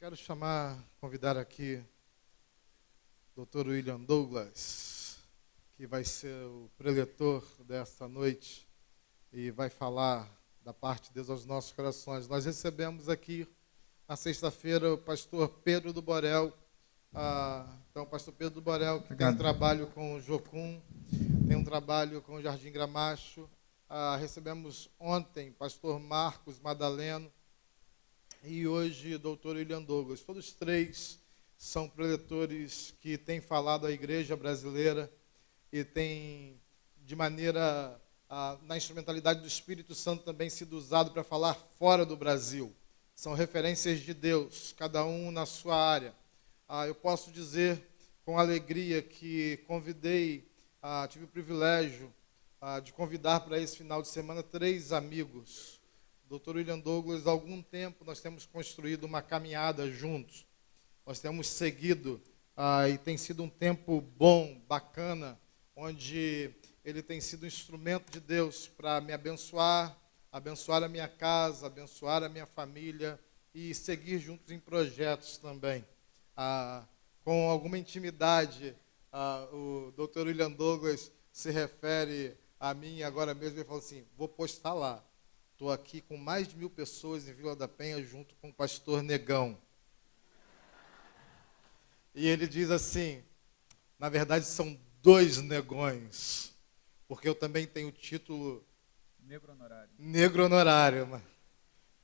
Quero convidar aqui o Dr. William Douglas, que vai ser o preletor desta noite e vai falar da parte de Deus aos nossos corações. Nós recebemos aqui, na sexta-feira, o pastor Pedro do Borel. Então, o pastor Pedro do Borel, que tem um trabalho com o Jocum, tem um trabalho com o Jardim Gramacho. Recebemos ontem pastor Marcos Madaleno, e hoje, doutor William Douglas. Todos três são preletores que têm falado à igreja brasileira e têm, de maneira, na instrumentalidade do Espírito Santo, também sido usado para falar fora do Brasil. São referências de Deus, cada um na sua área. Eu posso dizer com alegria que tive o privilégio de convidar para esse final de semana 3 amigos. Dr. William Douglas, há algum tempo nós temos construído uma caminhada juntos. Nós temos seguido e tem sido um tempo bom, bacana, onde ele tem sido um instrumento de Deus para me abençoar a minha casa, abençoar a minha família e seguir juntos em projetos também. Com alguma intimidade, o Dr. William Douglas se refere a mim agora mesmo e falou assim: vou postar lá. Estou aqui com mais de 1000 pessoas em Vila da Penha, junto com o pastor Negão. E ele diz assim, na verdade são 2 negões, porque eu também tenho o título Negro Honorário.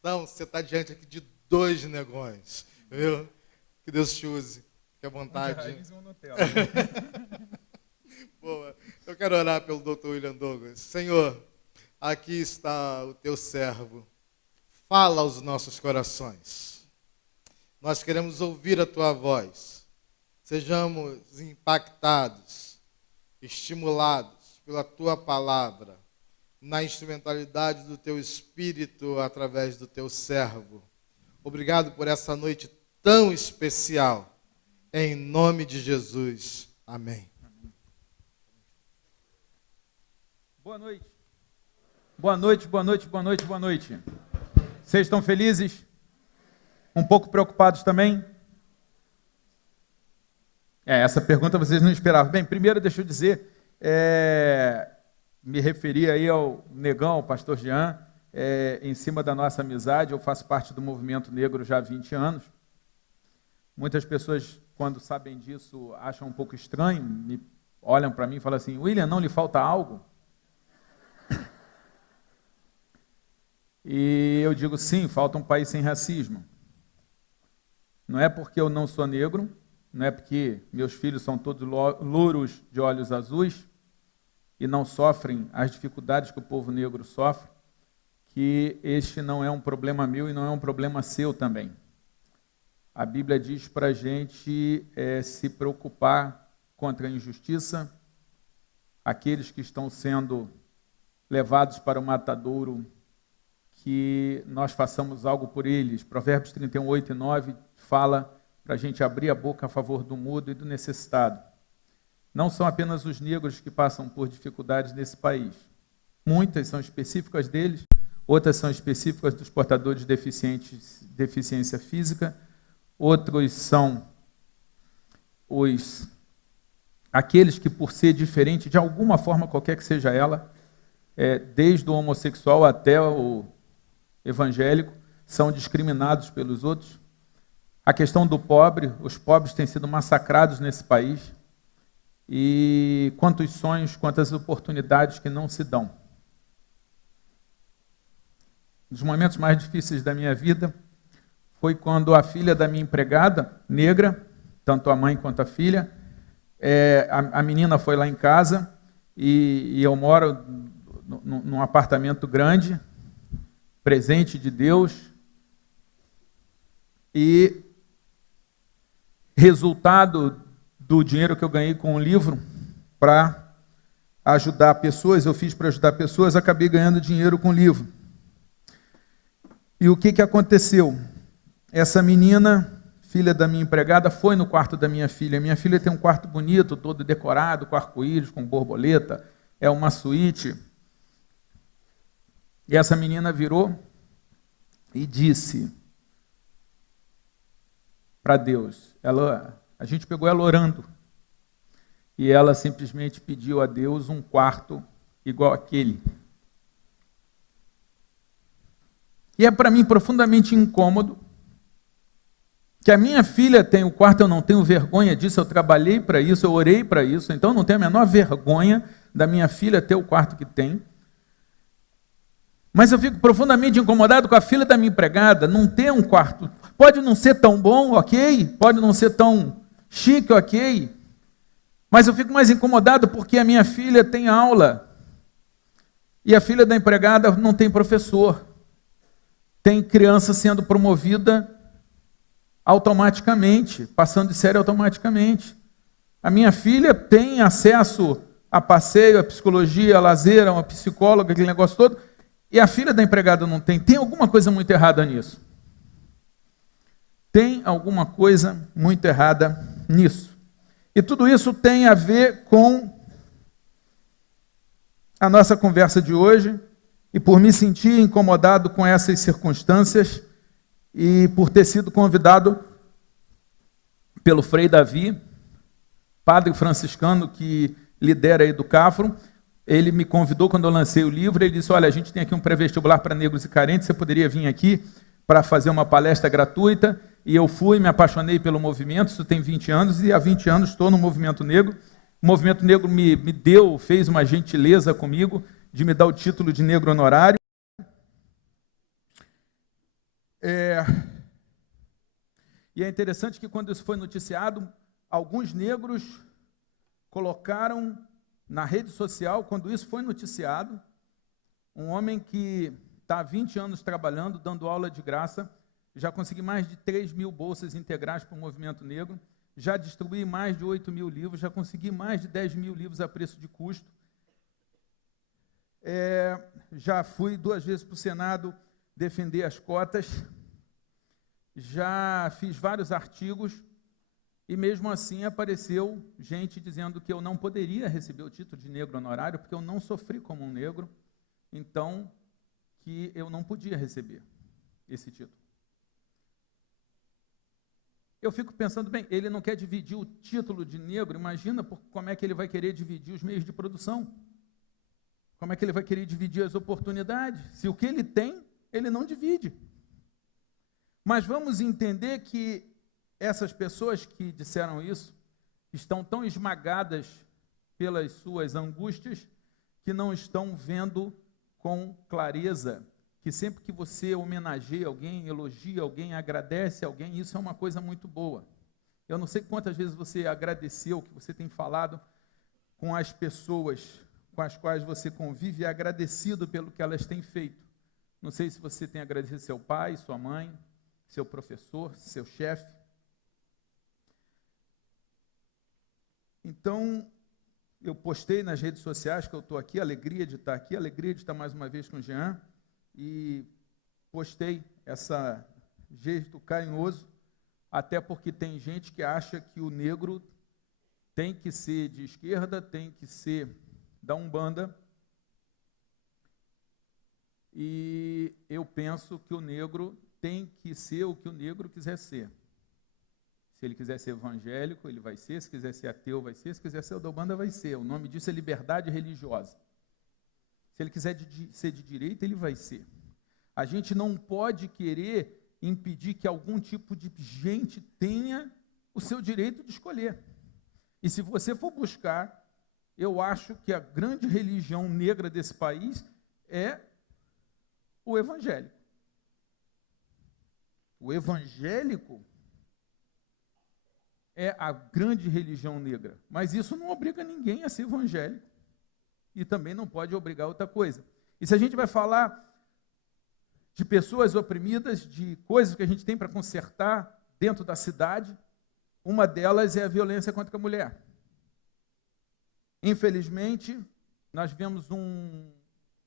Então, você está diante aqui de 2 negões, viu? Que Deus te use, fique à vontade. Boa. Eu quero orar pelo Dr. William Douglas. Senhor, aqui está o teu servo. Fala aos nossos corações. Nós queremos ouvir a tua voz. Sejamos impactados, estimulados pela tua palavra, na instrumentalidade do teu Espírito através do teu servo. Obrigado por essa noite tão especial. Em nome de Jesus. Amém. Boa noite. Boa noite, boa noite, boa noite, boa noite. Vocês estão felizes? Um pouco preocupados também? Essa pergunta vocês não esperavam. Bem, primeiro deixa eu dizer, me referi aí ao Negão, ao pastor Jean, em cima da nossa amizade. Eu faço parte do movimento negro já há 20 anos. Muitas pessoas, quando sabem disso, acham um pouco estranho, olham para mim e falam assim: William, não lhe falta algo? E eu digo, sim, falta um país sem racismo. Não é porque eu não sou negro, não é porque meus filhos são todos louros de olhos azuis e não sofrem as dificuldades que o povo negro sofre, que este não é um problema meu e não é um problema seu também. A Bíblia diz para a gente se preocupar contra a injustiça, aqueles que estão sendo levados para o matadouro, que nós façamos algo por eles. Provérbios 31, 8 e 9 fala para a gente abrir a boca a favor do mudo e do necessitado. Não são apenas os negros que passam por dificuldades nesse país. Muitas são específicas deles, outras são específicas dos portadores de deficiência física, outros são aqueles que, por ser diferente, de alguma forma, qualquer que seja ela, desde o homossexual até o evangélico, são discriminados pelos outros. A questão do pobre, os pobres têm sido massacrados nesse país, e quantos sonhos, quantas oportunidades que não se dão. Um dos momentos mais difíceis da minha vida foi quando a filha da minha empregada, negra, tanto a mãe quanto a filha, a menina foi lá em casa, e eu moro num apartamento grande, presente de Deus, e resultado do dinheiro que eu ganhei com o livro para ajudar pessoas, eu fiz para ajudar pessoas, acabei ganhando dinheiro com o livro. E o que aconteceu? Essa menina, filha da minha empregada, foi no quarto da minha filha. Minha filha tem um quarto bonito, todo decorado, com arco-íris, com borboleta, é uma suíte. E essa menina virou e disse: para Deus. A gente pegou ela orando. E ela simplesmente pediu a Deus um quarto igual aquele. E é para mim profundamente incômodo que a minha filha tem o quarto, eu não tenho vergonha disso, eu trabalhei para isso, eu orei para isso, então eu não tenho a menor vergonha da minha filha ter o quarto que tem. Mas eu fico profundamente incomodado com a filha da minha empregada não ter um quarto. Pode não ser tão bom, ok? Pode não ser tão chique, ok? Mas eu fico mais incomodado porque a minha filha tem aula. E a filha da empregada não tem professor. Tem criança sendo promovida automaticamente, passando de série automaticamente. A minha filha tem acesso a passeio, a psicologia, a lazer, a uma psicóloga, aquele negócio todo. E a filha da empregada não tem. Tem alguma coisa muito errada nisso. Tem alguma coisa muito errada nisso. E tudo isso tem a ver com a nossa conversa de hoje, e por me sentir incomodado com essas circunstâncias, e por ter sido convidado pelo Frei Davi, padre franciscano que lidera a Educafro. Ele me convidou quando eu lancei o livro, ele disse, olha, a gente tem aqui um pré-vestibular para negros e carentes, você poderia vir aqui para fazer uma palestra gratuita? E eu fui, me apaixonei pelo movimento, isso tem 20 anos, e há 20 anos estou no movimento negro. O movimento negro fez uma gentileza comigo, de me dar o título de negro honorário. E é interessante que quando isso foi noticiado, alguns negros colocaram na rede social, quando isso foi noticiado, um homem que está há 20 anos trabalhando, dando aula de graça, já consegui mais de 3.000 bolsas integrais para o movimento negro, já distribuí mais de 8.000 livros, já consegui mais de 10.000 livros a preço de custo, já fui 2 vezes para o Senado defender as cotas, já fiz vários artigos, e mesmo assim apareceu gente dizendo que eu não poderia receber o título de negro honorário, porque eu não sofri como um negro, então que eu não podia receber esse título. Eu fico pensando, bem, ele não quer dividir o título de negro, imagina como é que ele vai querer dividir os meios de produção, como é que ele vai querer dividir as oportunidades, se o que ele tem, ele não divide. Mas vamos entender que essas pessoas que disseram isso estão tão esmagadas pelas suas angústias que não estão vendo com clareza que sempre que você homenageia alguém, elogia alguém, agradece alguém, isso é uma coisa muito boa. Eu não sei quantas vezes você agradeceu, que você tem falado com as pessoas com as quais você convive, e agradecido pelo que elas têm feito. Não sei se você tem agradecido seu pai, sua mãe, seu professor, seu chefe. Então, eu postei nas redes sociais que eu estou aqui, alegria de estar aqui, alegria de estar mais uma vez com o Jean, e postei esse gesto carinhoso, até porque tem gente que acha que o negro tem que ser de esquerda, tem que ser da Umbanda, e eu penso que o negro tem que ser o que o negro quiser ser. Se ele quiser ser evangélico, ele vai ser. Se quiser ser ateu, vai ser. Se quiser ser da Umbanda, vai ser. O nome disso é liberdade religiosa. Se ele quiser ser de direita, ele vai ser. A gente não pode querer impedir que algum tipo de gente tenha o seu direito de escolher. E se você for buscar, eu acho que a grande religião negra desse país é o evangélico. O evangélico é a grande religião negra, mas isso não obriga ninguém a ser evangélico, e também não pode obrigar outra coisa. E se a gente vai falar de pessoas oprimidas, de coisas que a gente tem para consertar dentro da cidade, uma delas é a violência contra a mulher. Infelizmente, nós vemos um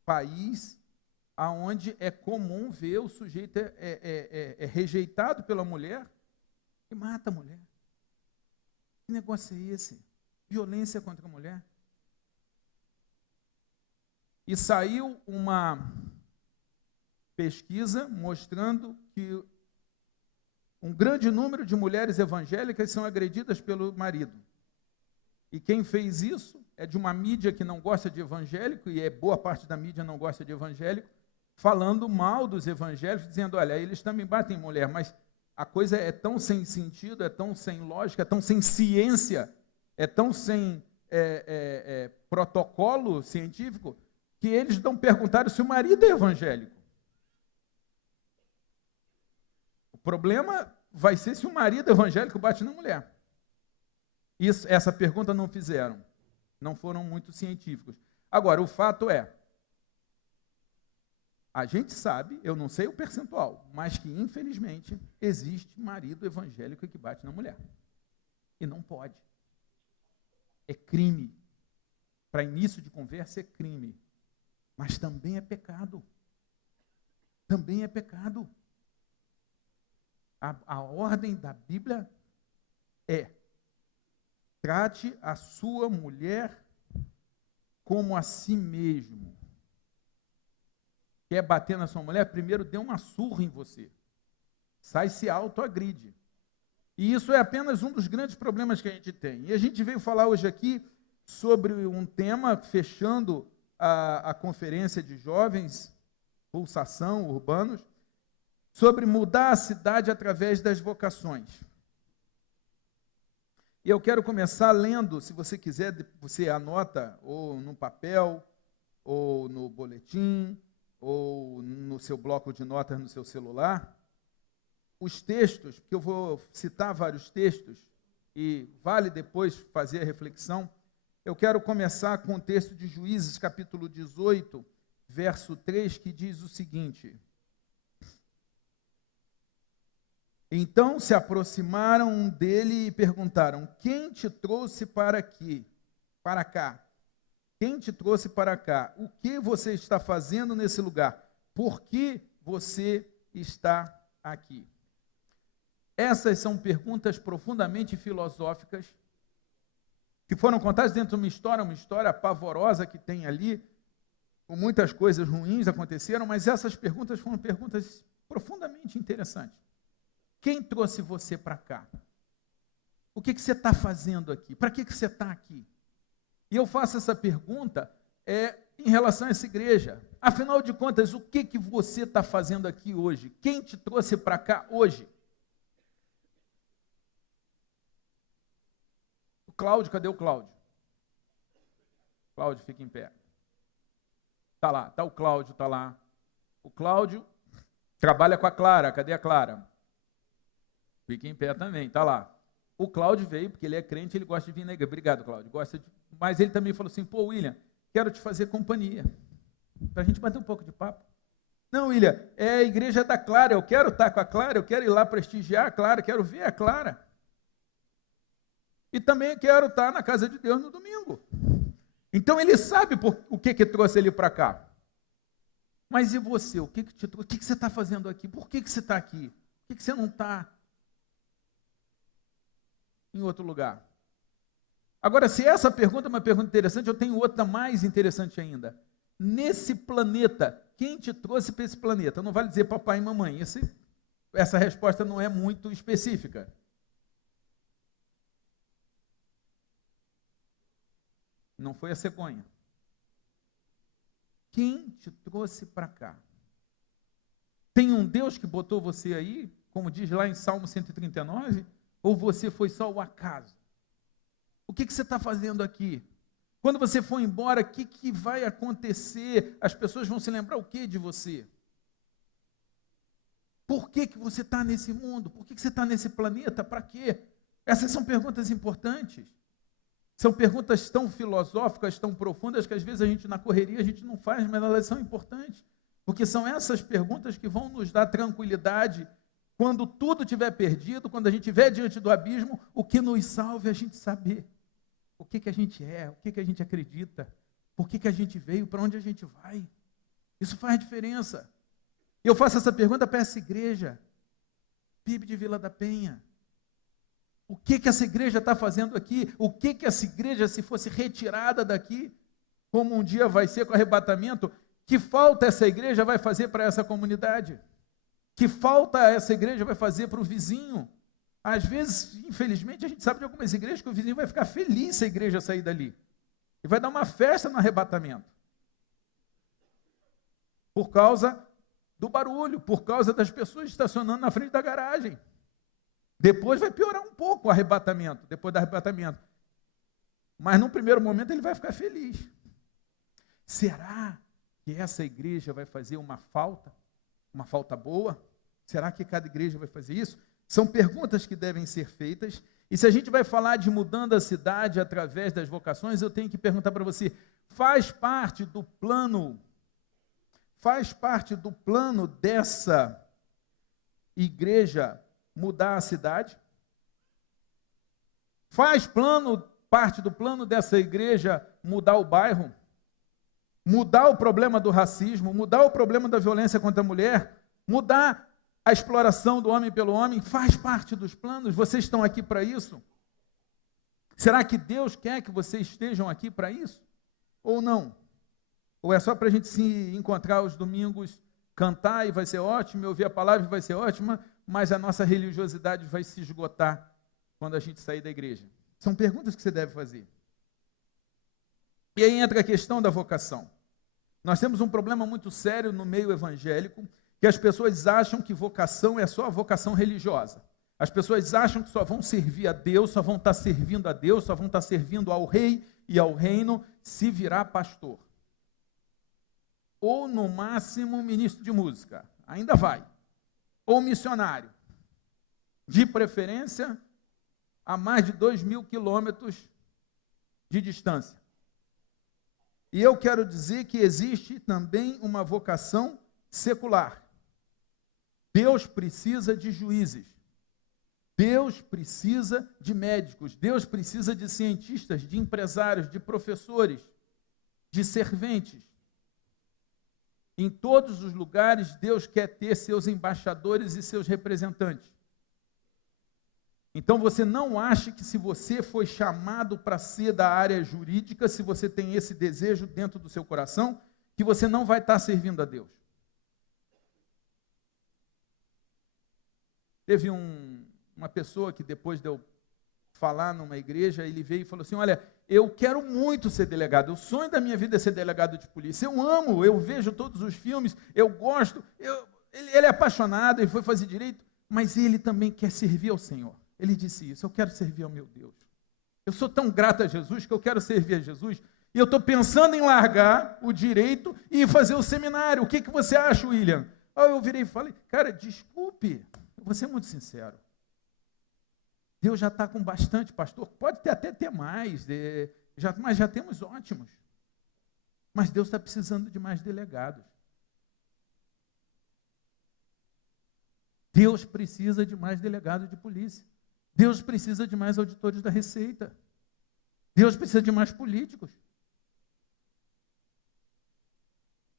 país onde é comum ver o sujeito é rejeitado pela mulher e mata a mulher. Que negócio é esse? Violência contra a mulher. E saiu uma pesquisa mostrando que um grande número de mulheres evangélicas são agredidas pelo marido. E quem fez isso é de uma mídia que não gosta de evangélico, e boa parte da mídia não gosta de evangélico, falando mal dos evangélicos, dizendo, olha, eles também batem em mulher, mas a coisa é tão sem sentido, é tão sem lógica, é tão sem ciência, é tão sem protocolo científico, que eles não perguntaram se o marido é evangélico. O problema vai ser se o marido evangélico bate na mulher. Essa pergunta não fizeram. Não foram muito científicos. Agora, o fato é, a gente sabe, eu não sei o percentual, mas que, infelizmente, existe marido evangélico que bate na mulher. E não pode. É crime. Para início de conversa, é crime. Mas também é pecado. Também é pecado. A ordem da Bíblia é: trate a sua mulher como a si mesmo. Quer bater na sua mulher? Primeiro dê uma surra em você. Sai se autoagride. E isso é apenas um dos grandes problemas que a gente tem. E a gente veio falar hoje aqui sobre um tema, fechando a conferência de jovens, Pulsação, Urbanos, sobre mudar a cidade através das vocações. E eu quero começar lendo, se você quiser, você anota ou no papel, ou no boletim, ou no seu bloco de notas no seu celular, os textos, porque eu vou citar vários textos, e vale depois fazer a reflexão. Eu quero começar com o texto de Juízes, capítulo 18, verso 3, que diz o seguinte: então se aproximaram dele e perguntaram, quem te trouxe para cá? Quem te trouxe para cá? O que você está fazendo nesse lugar? Por que você está aqui? Essas são perguntas profundamente filosóficas, que foram contadas dentro de uma história pavorosa que tem ali, com muitas coisas ruins aconteceram, mas essas perguntas foram perguntas profundamente interessantes. Quem trouxe você para cá? O que você está fazendo aqui? Para que você está aqui? E eu faço essa pergunta em relação a essa igreja. Afinal de contas, o que você está fazendo aqui hoje? Quem te trouxe para cá hoje? O Cláudio, cadê o Cláudio? Cláudio, fica em pé. Está lá, está o Cláudio, está lá. O Cláudio trabalha com a Clara, cadê a Clara? Fica em pé também, está lá. O Cláudio veio, porque ele é crente, ele gosta de vir na igreja. Obrigado, Cláudio. Mas ele também falou assim, pô, William, quero te fazer companhia, para a gente bater um pouco de papo. Não, William, é a igreja da Clara, eu quero estar com a Clara, eu quero ir lá prestigiar a Clara, quero ver a Clara. E também quero estar na casa de Deus no domingo. Então ele sabe o que trouxe ele para cá. Mas e você? O que te trouxe? O que você está fazendo aqui? Por que você está aqui? Por que você não está em outro lugar? Agora, se essa pergunta é uma pergunta interessante, eu tenho outra mais interessante ainda. Nesse planeta, quem te trouxe para esse planeta? Não vale dizer papai e mamãe. Essa resposta não é muito específica. Não foi a cegonha. Quem te trouxe para cá? Tem um Deus que botou você aí, como diz lá em Salmo 139? Ou você foi só o acaso? O que você está fazendo aqui? Quando você for embora, o que vai acontecer? As pessoas vão se lembrar o que de você? Por que você está nesse mundo? Por que você está nesse planeta? Para quê? Essas são perguntas importantes. São perguntas tão filosóficas, tão profundas, que às vezes a gente na correria a gente não faz, mas elas são importantes. Porque são essas perguntas que vão nos dar tranquilidade. Quando tudo estiver perdido, quando a gente estiver diante do abismo, o que nos salve é a gente saber o que a gente é, o que a gente acredita, por que a gente veio, para onde a gente vai. Isso faz diferença. Eu faço essa pergunta para essa igreja, PIB de Vila da Penha. O que essa igreja está fazendo aqui? O que essa igreja, se fosse retirada daqui, como um dia vai ser com arrebatamento, que falta essa igreja vai fazer para essa comunidade? Que falta essa igreja vai fazer para o vizinho? Às vezes, infelizmente, a gente sabe de algumas igrejas que o vizinho vai ficar feliz se a igreja sair dali. E vai dar uma festa no arrebatamento. Por causa do barulho, por causa das pessoas estacionando na frente da garagem. Depois vai piorar um pouco o arrebatamento, depois do arrebatamento. Mas no primeiro momento ele vai ficar feliz. Será que essa igreja vai fazer uma falta boa? Será que cada igreja vai fazer isso? São perguntas que devem ser feitas. E se a gente vai falar de mudando a cidade através das vocações, eu tenho que perguntar para você, faz parte do plano dessa igreja mudar a cidade? Parte do plano dessa igreja mudar o bairro? Mudar o problema do racismo? Mudar o problema da violência contra a mulher? Mudar a exploração do homem pelo homem? Faz parte dos planos? Vocês estão aqui para isso? Será que Deus quer que vocês estejam aqui para isso? Ou não? Ou é só para a gente se encontrar aos domingos, cantar e vai ser ótimo, ouvir a palavra e vai ser ótima, mas a nossa religiosidade vai se esgotar quando a gente sair da igreja? São perguntas que você deve fazer. E aí entra a questão da vocação. Nós temos um problema muito sério no meio evangélico, que as pessoas acham que vocação é só a vocação religiosa. As pessoas acham que só vão servir a Deus, só vão estar servindo a Deus, só vão estar servindo ao rei e ao reino se virar pastor. Ou, no máximo, ministro de música. Ainda vai. Ou missionário. De preferência, a mais de 2.000 quilômetros de distância. E eu quero dizer que existe também uma vocação secular. Deus precisa de juízes. Deus precisa de médicos. Deus precisa de cientistas, de empresários, de professores, de serventes. Em todos os lugares, Deus quer ter seus embaixadores e seus representantes. Então, você não ache que se você foi chamado para ser da área jurídica, se você tem esse desejo dentro do seu coração, que você não vai estar servindo a Deus. Teve uma pessoa que depois de eu falar numa igreja, ele veio e falou assim, olha, eu quero muito ser delegado, o sonho da minha vida é ser delegado de polícia, eu amo, eu vejo todos os filmes, eu gosto, ele é apaixonado, ele foi fazer direito, mas ele também quer servir ao Senhor. Ele disse isso, eu quero servir ao meu Deus. Eu sou tão grato a Jesus que eu quero servir a Jesus, e eu estou pensando em largar o direito e fazer o seminário. O que você acha, William? Eu virei e falei, cara, desculpe, eu vou ser muito sincero. Deus já está com bastante pastor, pode até ter mais, mas já temos ótimos. Mas Deus está precisando de mais delegados. Deus precisa de mais delegados de polícia. Deus precisa de mais auditores da Receita. Deus precisa de mais políticos.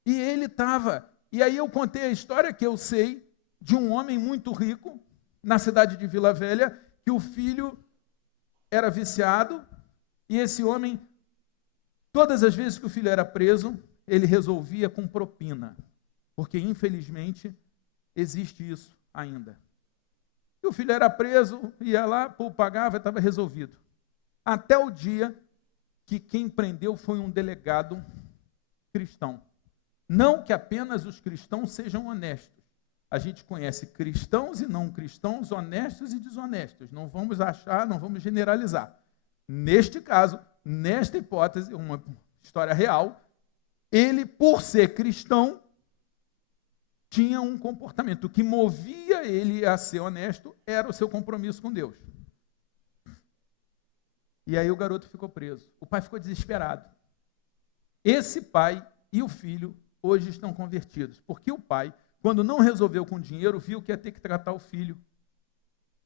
E ele estava... E aí eu contei a história que eu sei de um homem muito rico, na cidade de Vila Velha, que o filho era viciado, e esse homem, todas as vezes que o filho era preso, ele resolvia com propina, porque infelizmente existe isso ainda. E o filho era preso, ia lá, pagava, estava resolvido. Até o dia que quem prendeu foi um delegado cristão. Não que apenas os cristãos sejam honestos. A gente conhece cristãos e não cristãos, honestos e desonestos. Não vamos achar, não vamos generalizar. Neste caso, nesta hipótese, uma história real, ele, por ser cristão, tinha um comportamento. O que movia ele a ser honesto era o seu compromisso com Deus. E aí o garoto ficou preso. O pai ficou desesperado. Esse pai e o filho hoje estão convertidos, porque o pai, quando não resolveu com dinheiro, viu que ia ter que tratar o filho.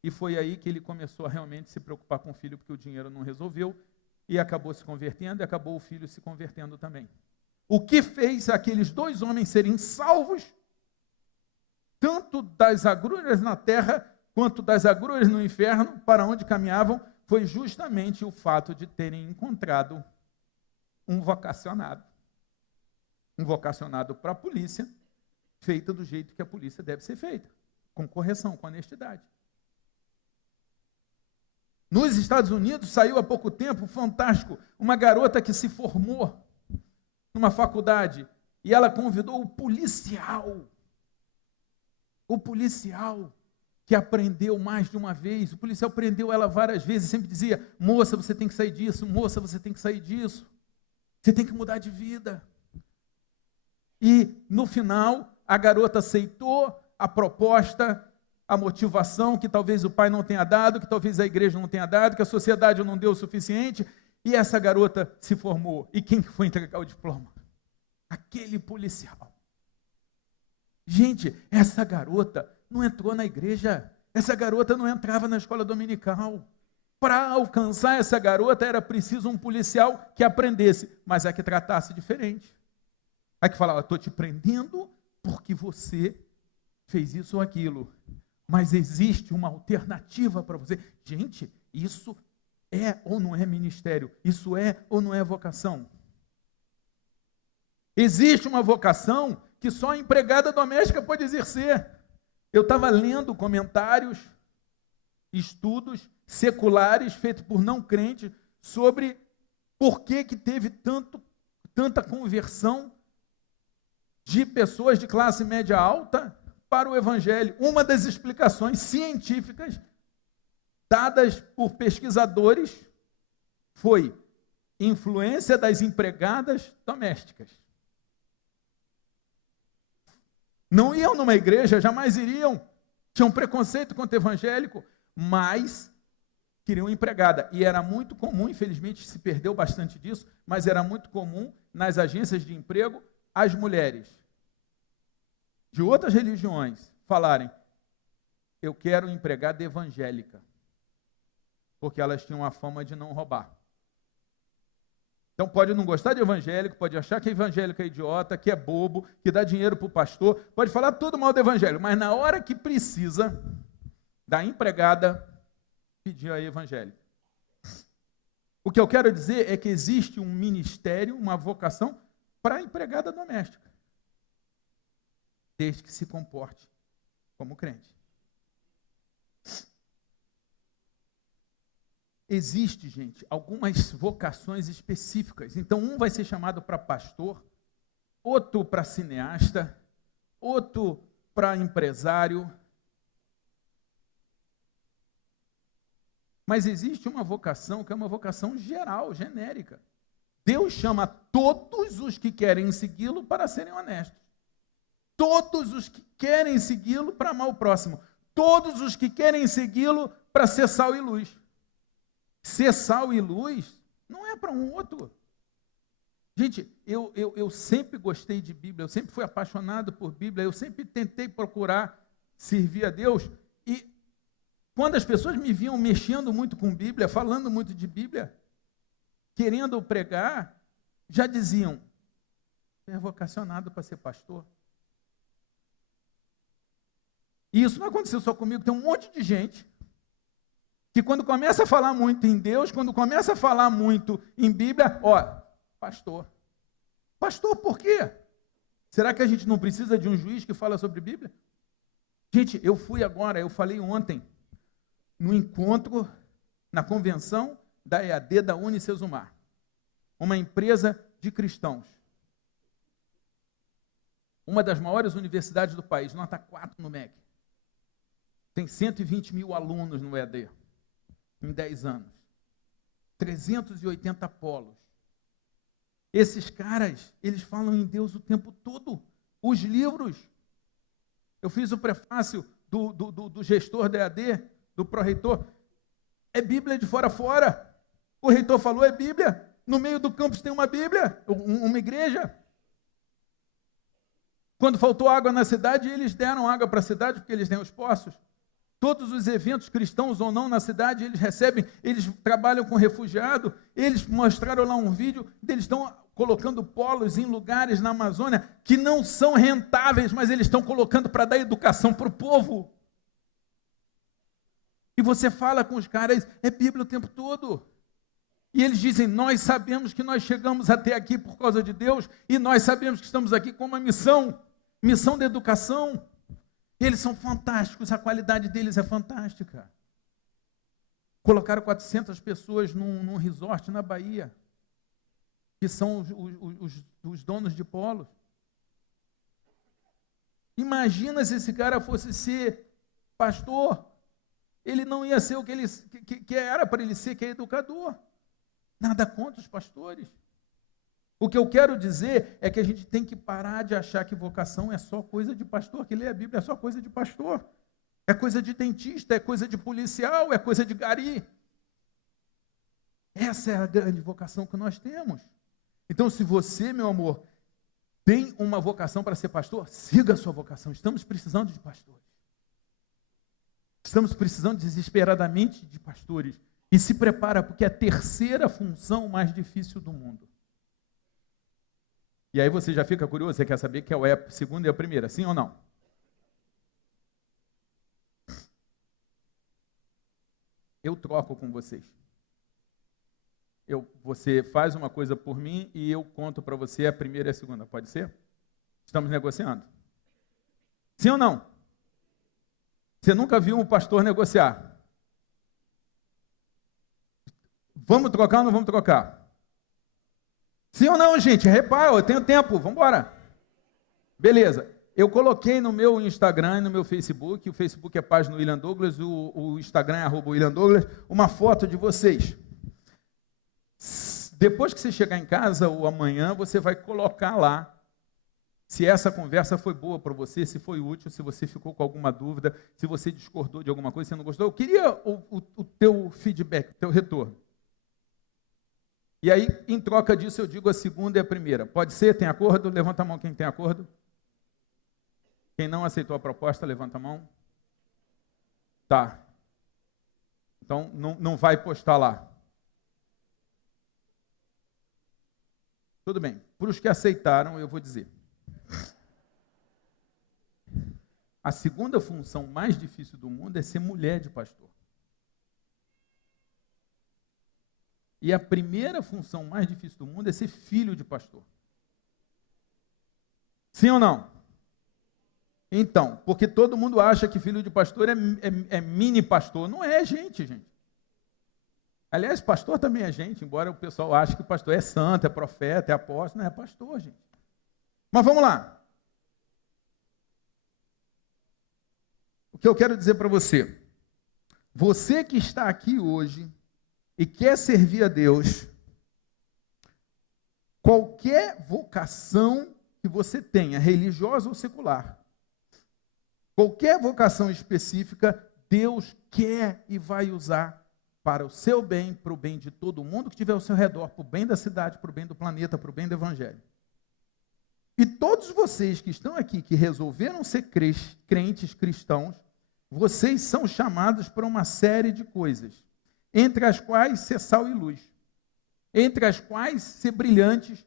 E foi aí que ele começou a realmente se preocupar com o filho, porque o dinheiro não resolveu, e acabou se convertendo, e acabou o filho se convertendo também. O que fez aqueles dois homens serem salvos, tanto das agruras na terra, quanto das agruras no inferno, para onde caminhavam, foi justamente o fato de terem encontrado um vocacionado. Um vocacionado para a polícia, feita do jeito que a polícia deve ser feita. com correção, com honestidade. Nos Estados Unidos, saiu há pouco tempo, fantástico, uma garota que se formou numa faculdade e ela convidou o policial que aprendeu mais de uma vez, o policial prendeu ela várias vezes, sempre dizia, moça, você tem que sair disso, moça, você tem que sair disso, você tem que mudar de vida. E, no final, a garota aceitou a proposta, a motivação que talvez o pai não tenha dado, que talvez a igreja não tenha dado, que a sociedade não deu o suficiente, e essa garota se formou. E quem foi entregar o diploma? Aquele policial. Gente, essa garota não entrou na igreja, essa garota não entrava na escola dominical. Para alcançar essa garota era preciso um policial que aprendesse, mas é que tratasse diferente. É que falava, estou te prendendo porque você fez isso ou aquilo. Mas existe uma alternativa para você. Gente, isso é ou não é ministério? Isso é ou não é vocação? Existe uma vocação que só a empregada doméstica pode exercer. Eu estava lendo comentários, estudos seculares feitos por não crentes sobre por que teve tanta conversão de pessoas de classe média alta para o evangelho. Uma das explicações científicas dadas por pesquisadores foi influência das empregadas domésticas. Não iam numa igreja, jamais iriam, tinham preconceito contra o evangélico, mas queriam empregada. E era muito comum, infelizmente se perdeu bastante disso, mas era muito comum nas agências de emprego as mulheres de outras religiões falarem, eu quero empregada evangélica, porque elas tinham a fama de não roubar. Então pode não gostar de evangélico, pode achar que evangélico é idiota, que é bobo, que dá dinheiro para o pastor, pode falar tudo mal do evangelho, mas na hora que precisa da empregada, pedir a evangélica. O que eu quero dizer é que existe um ministério, uma vocação para a empregada doméstica, desde que se comporte como crente. Existe, gente, algumas vocações específicas. Então, um vai ser chamado para pastor, outro para cineasta, outro para empresário. Mas existe uma vocação que é uma vocação geral, genérica. Deus chama todos os que querem segui-lo para serem honestos. Todos os que querem segui-lo para amar o próximo. Todos os que querem segui-lo para ser sal e luz. Ser sal e luz não é para um outro. Gente, eu sempre gostei de Bíblia, eu sempre fui apaixonado por Bíblia, eu sempre tentei procurar servir a Deus. E quando as pessoas me viam mexendo muito com Bíblia, falando muito de Bíblia, querendo pregar, já diziam, é vocacionado para ser pastor. E isso não aconteceu só comigo, tem um monte de gente que quando começa a falar muito em Deus, quando começa a falar muito em Bíblia, pastor. Pastor por quê? Será que a gente não precisa de um juiz que fala sobre Bíblia? Gente, eu falei ontem, no encontro, na convenção da EAD da Unicesumar, uma empresa de cristãos. Uma das maiores universidades do país, nota 4 no MEC. Tem 120 mil alunos no EAD. Em 10 anos. 380 polos. Esses caras, eles falam em Deus o tempo todo. Os livros. Eu fiz o prefácio do gestor da EAD, do pró-reitor. É Bíblia de fora a fora. O reitor falou, é Bíblia. No meio do campus tem uma Bíblia, uma igreja. Quando faltou água na cidade, eles deram água para a cidade, porque eles têm os poços. Todos os eventos cristãos ou não na cidade, eles recebem, eles trabalham com refugiado, eles mostraram lá um vídeo, eles estão colocando polos em lugares na Amazônia que não são rentáveis, mas eles estão colocando para dar educação para o povo. E você fala com os caras, é Bíblia o tempo todo. E eles dizem, nós sabemos que nós chegamos até aqui por causa de Deus, e nós sabemos que estamos aqui com uma missão de educação. Eles são fantásticos, a qualidade deles é fantástica. Colocaram 400 pessoas num resort na Bahia, que são os donos de polos. Imagina se esse cara fosse ser pastor, ele não ia ser o que era para ele ser, que é educador. Nada contra os pastores. O que eu quero dizer é que a gente tem que parar de achar que vocação é só coisa de pastor, que lê a Bíblia é só coisa de pastor. É coisa de dentista, é coisa de policial, é coisa de gari. Essa é a grande vocação que nós temos. Então, se você, meu amor, tem uma vocação para ser pastor, siga a sua vocação. Estamos precisando de pastores. Estamos precisando desesperadamente de pastores. E se prepara, porque é a terceira função mais difícil do mundo. E aí você já fica curioso, você quer saber que é a segunda e a primeira, sim ou não? Eu troco com vocês. Você faz uma coisa por mim e eu conto para você a primeira e a segunda, pode ser? Estamos negociando. Sim ou não? Você nunca viu um pastor negociar? Vamos trocar ou não vamos trocar? Sim ou não, gente? Repara, eu tenho tempo, vamos embora. Beleza. Eu coloquei no meu Instagram e no meu Facebook, o Facebook é página William Douglas, o Instagram é @William Douglas, uma foto de vocês. Depois que você chegar em casa ou amanhã, você vai colocar lá se essa conversa foi boa para você, se foi útil, se você ficou com alguma dúvida, se você discordou de alguma coisa, se não gostou. Eu queria o teu feedback, o teu retorno. E aí, em troca disso, eu digo a segunda e a primeira. Pode ser? Tem acordo? Levanta a mão quem tem acordo. Quem não aceitou a proposta, levanta a mão. Tá. Então, não vai postar lá. Tudo bem. Para os que aceitaram, eu vou dizer. A segunda função mais difícil do mundo é ser mulher de pastor. E a primeira função mais difícil do mundo é ser filho de pastor. Sim ou não? Então, porque todo mundo acha que filho de pastor é mini pastor. Não é gente. Aliás, pastor também é gente, embora o pessoal ache que pastor é santo, é profeta, é apóstolo. Não é pastor, gente. Mas vamos lá. O que eu quero dizer para você. Você que está aqui hoje e quer servir a Deus, qualquer vocação que você tenha, religiosa ou secular, qualquer vocação específica, Deus quer e vai usar para o seu bem, para o bem de todo mundo que estiver ao seu redor, para o bem da cidade, para o bem do planeta, para o bem do evangelho. E todos vocês que estão aqui, que resolveram ser crentes cristãos, vocês são chamados para uma série de coisas, entre as quais ser sal e luz, entre as quais ser brilhantes,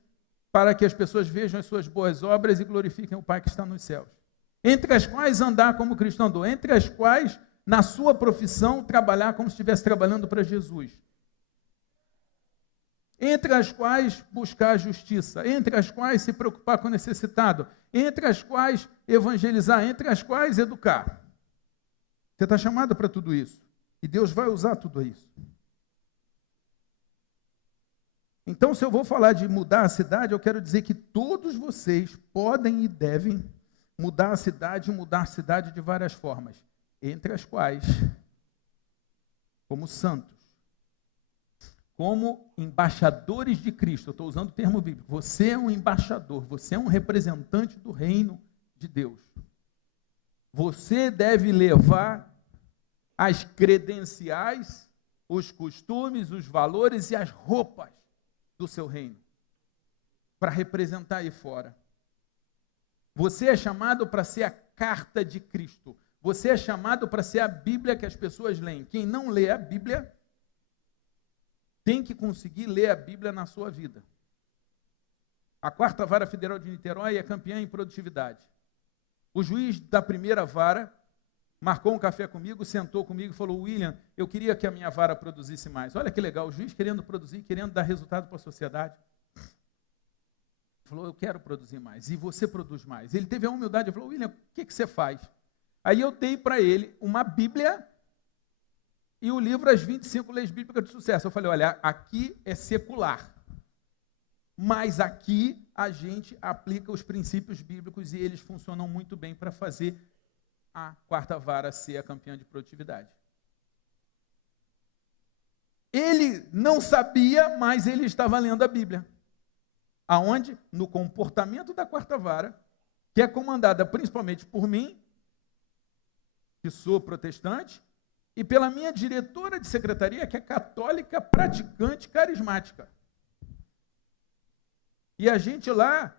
para que as pessoas vejam as suas boas obras e glorifiquem o Pai que está nos céus. Entre as quais andar como Cristo andou, entre as quais, na sua profissão, trabalhar como se estivesse trabalhando para Jesus. Entre as quais buscar a justiça, entre as quais se preocupar com o necessitado, entre as quais evangelizar, entre as quais educar. Você está chamado para tudo isso. E Deus vai usar tudo isso. Então, se eu vou falar de mudar a cidade, eu quero dizer que todos vocês podem e devem mudar a cidade de várias formas, entre as quais, como santos, como embaixadores de Cristo. Eu estou usando o termo bíblico. Você é um embaixador, você é um representante do reino de Deus. Você deve levar as credenciais, os costumes, os valores e as roupas do seu reino para representar aí fora. Você é chamado para ser a carta de Cristo. Você é chamado para ser a Bíblia que as pessoas leem. Quem não lê a Bíblia tem que conseguir ler a Bíblia na sua vida. A 4ª Vara Federal de Niterói é campeã em produtividade. O juiz da primeira vara marcou um café comigo, sentou comigo e falou: William, eu queria que a minha vara produzisse mais. Olha que legal, o juiz querendo produzir, querendo dar resultado para a sociedade. Ele falou: eu quero produzir mais. E você produz mais. Ele teve a humildade e falou: William, o que você faz? Aí eu dei para ele uma Bíblia e o livro As 25 Leis Bíblicas de Sucesso. Eu falei, olha, aqui é secular, mas aqui a gente aplica os princípios bíblicos e eles funcionam muito bem para fazer a quarta vara ser a campeã de produtividade. Ele não sabia, mas ele estava lendo a Bíblia. Aonde? No comportamento da quarta vara, que é comandada principalmente por mim, que sou protestante, e pela minha diretora de secretaria, que é católica, praticante, carismática. E a gente lá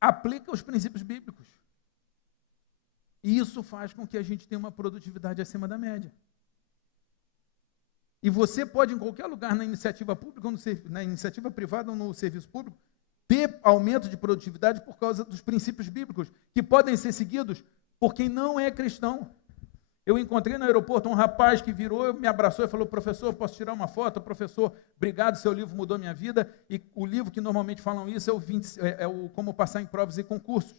aplica os princípios bíblicos. E isso faz com que a gente tenha uma produtividade acima da média. E você pode, em qualquer lugar, na iniciativa pública, na iniciativa privada ou no serviço público, ter aumento de produtividade por causa dos princípios bíblicos, que podem ser seguidos por quem não é cristão. Eu encontrei no aeroporto um rapaz que virou, me abraçou e falou, professor, posso tirar uma foto? Professor, obrigado, seu livro mudou minha vida. E o livro que normalmente falam isso é o Como Passar em Provas e Concursos,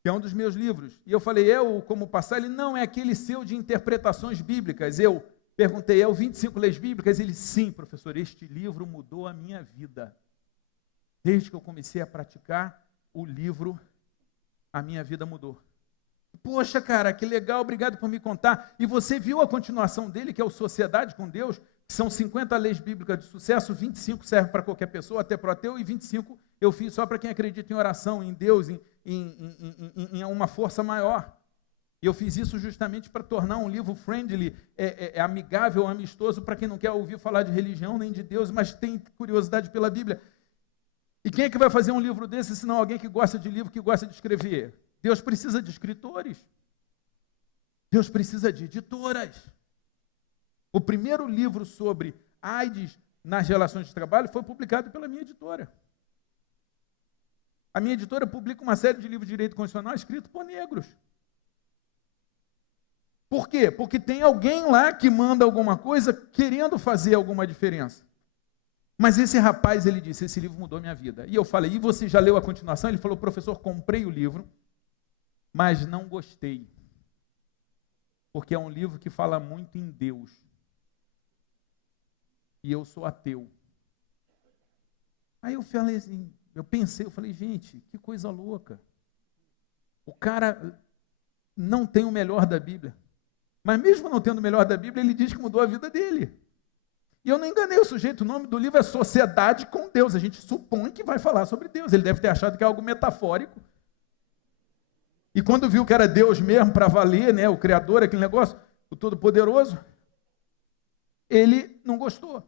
que é um dos meus livros. E eu falei, o Como Passar? Ele, não, é aquele seu de interpretações bíblicas. Eu perguntei, é o 25 Leis Bíblicas? Ele, sim, professor, este livro mudou a minha vida. Desde que eu comecei a praticar o livro, a minha vida mudou. Poxa, cara, que legal, obrigado por me contar. E você viu a continuação dele, que é o Sociedade com Deus, que são 50 leis bíblicas de sucesso, 25 servem para qualquer pessoa, até para o ateu, e 25 eu fiz só para quem acredita em oração, em Deus, em uma força maior. E eu fiz isso justamente para tornar um livro friendly, amigável, amistoso, para quem não quer ouvir falar de religião nem de Deus, mas tem curiosidade pela Bíblia. E quem é que vai fazer um livro desse, senão alguém que gosta de livro, que gosta de escrever? Deus precisa de escritores. Deus precisa de editoras. O primeiro livro sobre AIDS nas relações de trabalho foi publicado pela minha editora. A minha editora publica uma série de livros de direito constitucional escritos por negros. Por quê? Porque tem alguém lá que manda alguma coisa querendo fazer alguma diferença. Mas esse rapaz, ele disse, esse livro mudou minha vida. E eu falei, e você já leu a continuação? Ele falou, professor, comprei o livro, mas não gostei. Porque é um livro que fala muito em Deus. E eu sou ateu. Aí eu falei assim, eu falei, gente, que coisa louca. O cara não tem o melhor da Bíblia. Mas mesmo não tendo o melhor da Bíblia, ele diz que mudou a vida dele. E eu não enganei o sujeito, o nome do livro é Sociedade com Deus. A gente supõe que vai falar sobre Deus. Ele deve ter achado que é algo metafórico. E quando viu que era Deus mesmo para valer, né, o Criador, aquele negócio, o Todo-Poderoso, ele não gostou.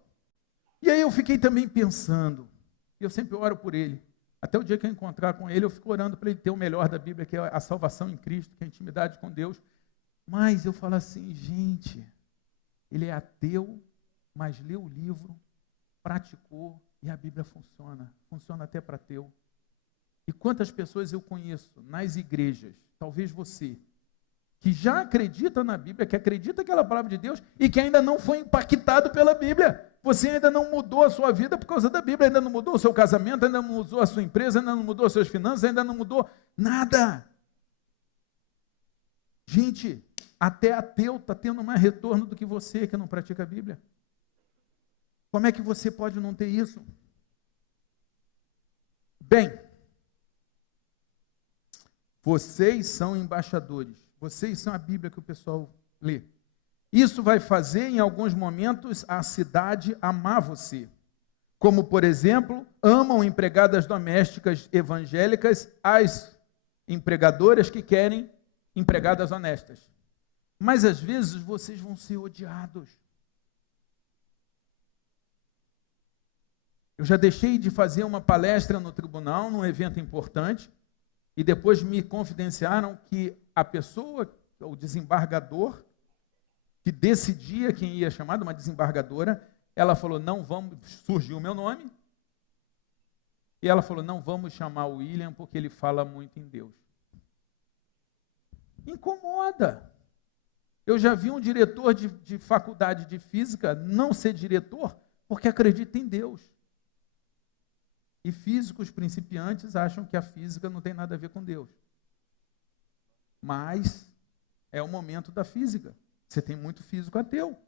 E aí eu fiquei também pensando, e eu sempre oro por ele. Até o dia que eu encontrar com ele, eu fico orando para ele ter o melhor da Bíblia, que é a salvação em Cristo, que é a intimidade com Deus. Mas eu falo assim, gente, ele é ateu, mas leu o livro, praticou, e a Bíblia funciona. Funciona até para ateu. E quantas pessoas eu conheço nas igrejas, talvez você, que já acredita na Bíblia, que acredita que é a palavra de Deus e que ainda não foi impactado pela Bíblia. Você ainda não mudou a sua vida por causa da Bíblia, ainda não mudou o seu casamento, ainda não mudou a sua empresa, ainda não mudou as suas finanças, ainda não mudou nada. Gente, até ateu está tendo mais retorno do que você que não pratica a Bíblia. Como é que você pode não ter isso? Bem, vocês são embaixadores. Vocês são a Bíblia que o pessoal lê. Isso vai fazer, em alguns momentos, a cidade amar você. Como, por exemplo, amam empregadas domésticas evangélicas as empregadoras que querem empregadas honestas. Mas, às vezes, vocês vão ser odiados. Eu já deixei de fazer uma palestra no tribunal, num evento importante, e depois me confidenciaram que a pessoa, o desembargador, que decidia quem ia chamar, uma desembargadora, ela falou, não vamos, surgiu o meu nome, e ela falou, não vamos chamar o William porque ele fala muito em Deus. Incomoda. Eu já vi um diretor de faculdade de física não ser diretor porque acredita em Deus. E físicos principiantes acham que a física não tem nada a ver com Deus. mas é o momento da física. Você tem muito físico ateu.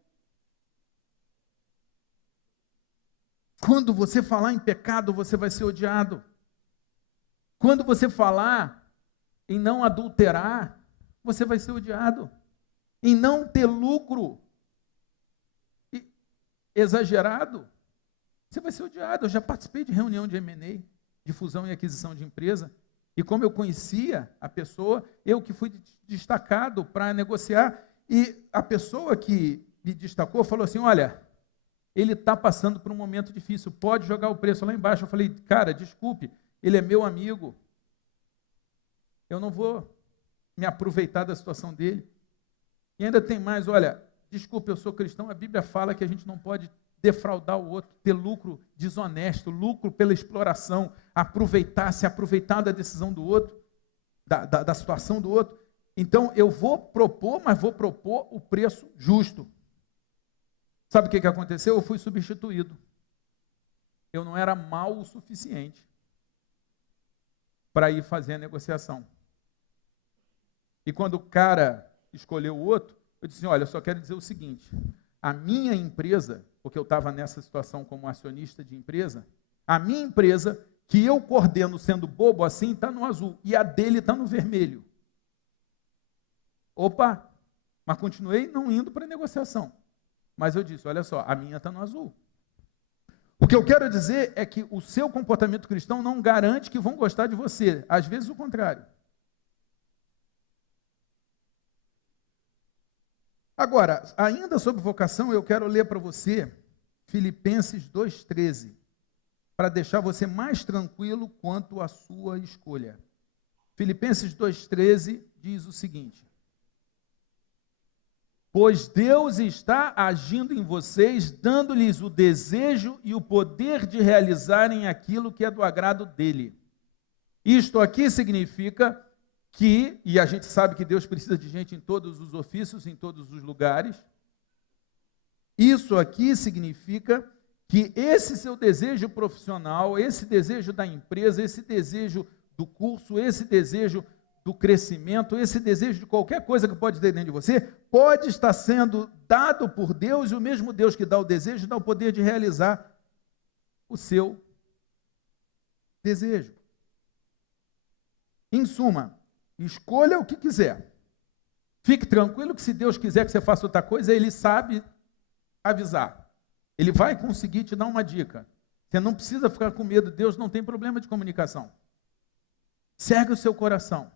Quando você falar em pecado, você vai ser odiado. Quando você falar em não adulterar, você vai ser odiado. Em não ter lucro exagerado, você vai ser odiado. Eu já participei de reunião de M&A, de fusão e aquisição de empresa, e como eu conhecia a pessoa, eu que fui destacado para negociar, e a pessoa que me destacou falou assim, olha, ele está passando por um momento difícil, pode jogar o preço lá embaixo. Eu falei, cara, desculpe, ele é meu amigo, eu não vou me aproveitar da situação dele. E ainda tem mais, olha, desculpe, eu sou cristão, a Bíblia fala que a gente não pode defraudar o outro, ter lucro desonesto, lucro pela exploração, se aproveitar da decisão do outro, da situação do outro. Então, eu vou propor, mas vou propor o preço justo. Sabe o que aconteceu? Eu fui substituído. Eu não era mau o suficiente para ir fazer a negociação. E quando o cara escolheu o outro, eu disse, olha, eu só quero dizer o seguinte, a minha empresa, porque eu estava nessa situação como acionista de empresa, a minha empresa, que eu coordeno sendo bobo assim, está no azul, e a dele está no vermelho. Opa, mas continuei não indo para a negociação. Mas eu disse, olha só, a minha está no azul. O que eu quero dizer é que o seu comportamento cristão não garante que vão gostar de você, às vezes o contrário. Agora, ainda sobre vocação, eu quero ler para você Filipenses 2,13, para deixar você mais tranquilo quanto à sua escolha. Filipenses 2,13 diz o seguinte, pois Deus está agindo em vocês, dando-lhes o desejo e o poder de realizarem aquilo que é do agrado dele. Isto aqui significa que, e a gente sabe que Deus precisa de gente em todos os ofícios, em todos os lugares, isso aqui significa que esse seu desejo profissional, esse desejo da empresa, esse desejo do curso, esse desejo do crescimento, esse desejo de qualquer coisa que pode ter dentro de você, pode estar sendo dado por Deus, e o mesmo Deus que dá o desejo, dá o poder de realizar o seu desejo. Em suma, escolha o que quiser. Fique tranquilo que se Deus quiser que você faça outra coisa, Ele sabe avisar. Ele vai conseguir te dar uma dica. Você não precisa ficar com medo, Deus não tem problema de comunicação. Segue o seu coração.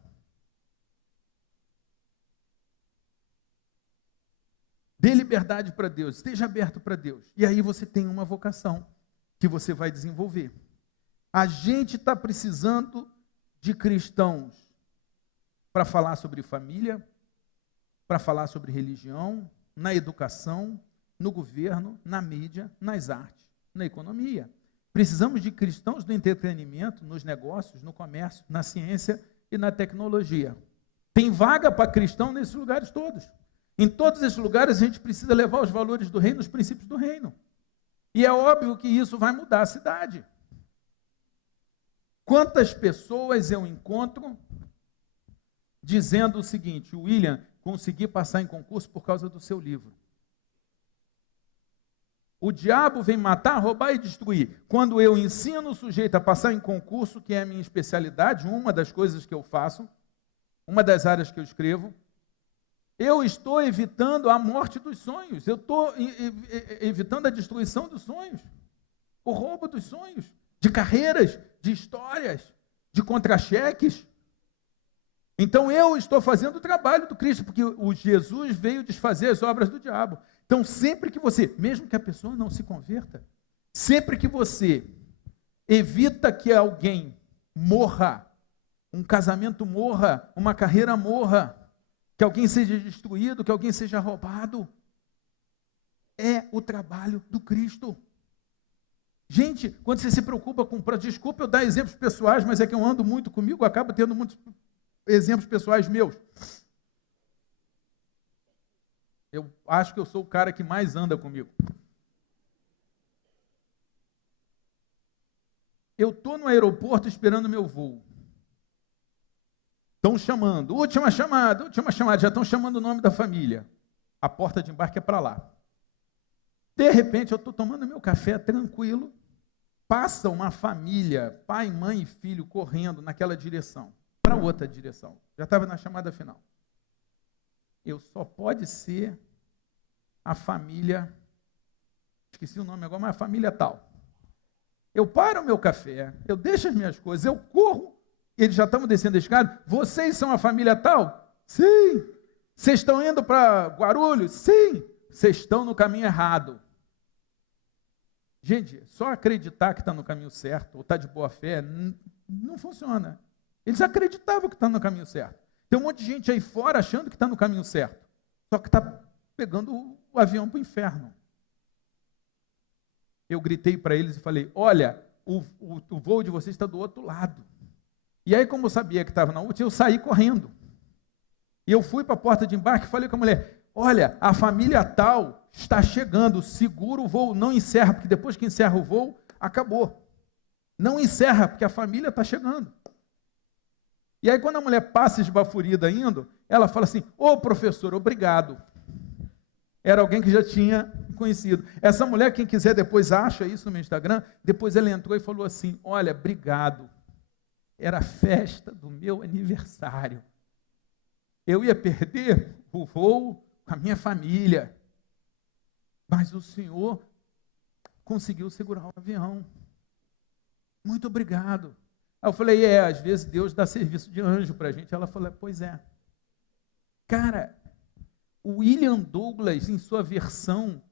Dê liberdade para Deus, esteja aberto para Deus. E aí você tem uma vocação que você vai desenvolver. A gente está precisando de cristãos para falar sobre família, para falar sobre religião, na educação, no governo, na mídia, nas artes, na economia. Precisamos de cristãos no entretenimento, nos negócios, no comércio, na ciência e na tecnologia. Tem vaga para cristão nesses lugares todos. Em todos esses lugares a gente precisa levar os valores do reino, os princípios do reino. E é óbvio que isso vai mudar a cidade. Quantas pessoas eu encontro dizendo o seguinte, William, consegui passar em concurso por causa do seu livro. O diabo vem matar, roubar e destruir. Quando eu ensino o sujeito a passar em concurso, que é a minha especialidade, uma das coisas que eu faço, uma das áreas que eu escrevo, eu estou evitando a morte dos sonhos, eu estou evitando a destruição dos sonhos, o roubo dos sonhos, de carreiras, de histórias, de contra-cheques. Então eu estou fazendo o trabalho do Cristo, porque o Jesus veio desfazer as obras do diabo. Então sempre que você, mesmo que a pessoa não se converta, sempre que você evita que alguém morra, um casamento morra, uma carreira morra, que alguém seja destruído, que alguém seja roubado, é o trabalho do Cristo. Gente, quando você se preocupa com... Desculpa eu dar exemplos pessoais, mas é que eu ando muito comigo, acabo tendo muitos exemplos pessoais meus. Eu acho que eu sou o cara que mais anda comigo. Eu estou no aeroporto esperando meu voo. Estão chamando, última chamada, já estão chamando o nome da família. A porta de embarque é para lá. De repente, eu estou tomando meu café tranquilo, passa uma família, pai, mãe e filho, correndo naquela direção, para outra direção. Já estava na chamada final. Só pode ser a família, esqueci o nome agora, mas a família tal. Eu paro o meu café, eu deixo as minhas coisas, eu corro, eles já estão descendo a escada. Vocês são a família tal? Sim. Vocês estão indo para Guarulhos? Sim. Vocês estão no caminho errado. Gente, só acreditar que está no caminho certo, ou está de boa fé, não funciona. Eles acreditavam que está no caminho certo. Tem um monte de gente aí fora achando que está no caminho certo, só que está pegando o avião para o inferno. Eu gritei para eles e falei, olha, o voo de vocês está do outro lado. E aí, como eu sabia que estava na última, eu saí correndo. E eu fui para a porta de embarque e falei com a mulher, olha, a família tal está chegando, segura o voo, não encerra, porque depois que encerra o voo, acabou. Não encerra, porque a família está chegando. E aí, quando a mulher passa esbaforida indo, ela fala assim, ô professor, obrigado. Era alguém que já tinha conhecido. Essa mulher, quem quiser depois acha isso no meu Instagram, depois ela entrou e falou assim, olha, obrigado. Era a festa do meu aniversário. Eu ia perder o voo com a minha família, mas o senhor conseguiu segurar o avião. Muito obrigado. Aí eu falei, às vezes Deus dá serviço de anjo para a gente. Ela falou, pois é. Cara, o William Douglas, em sua versão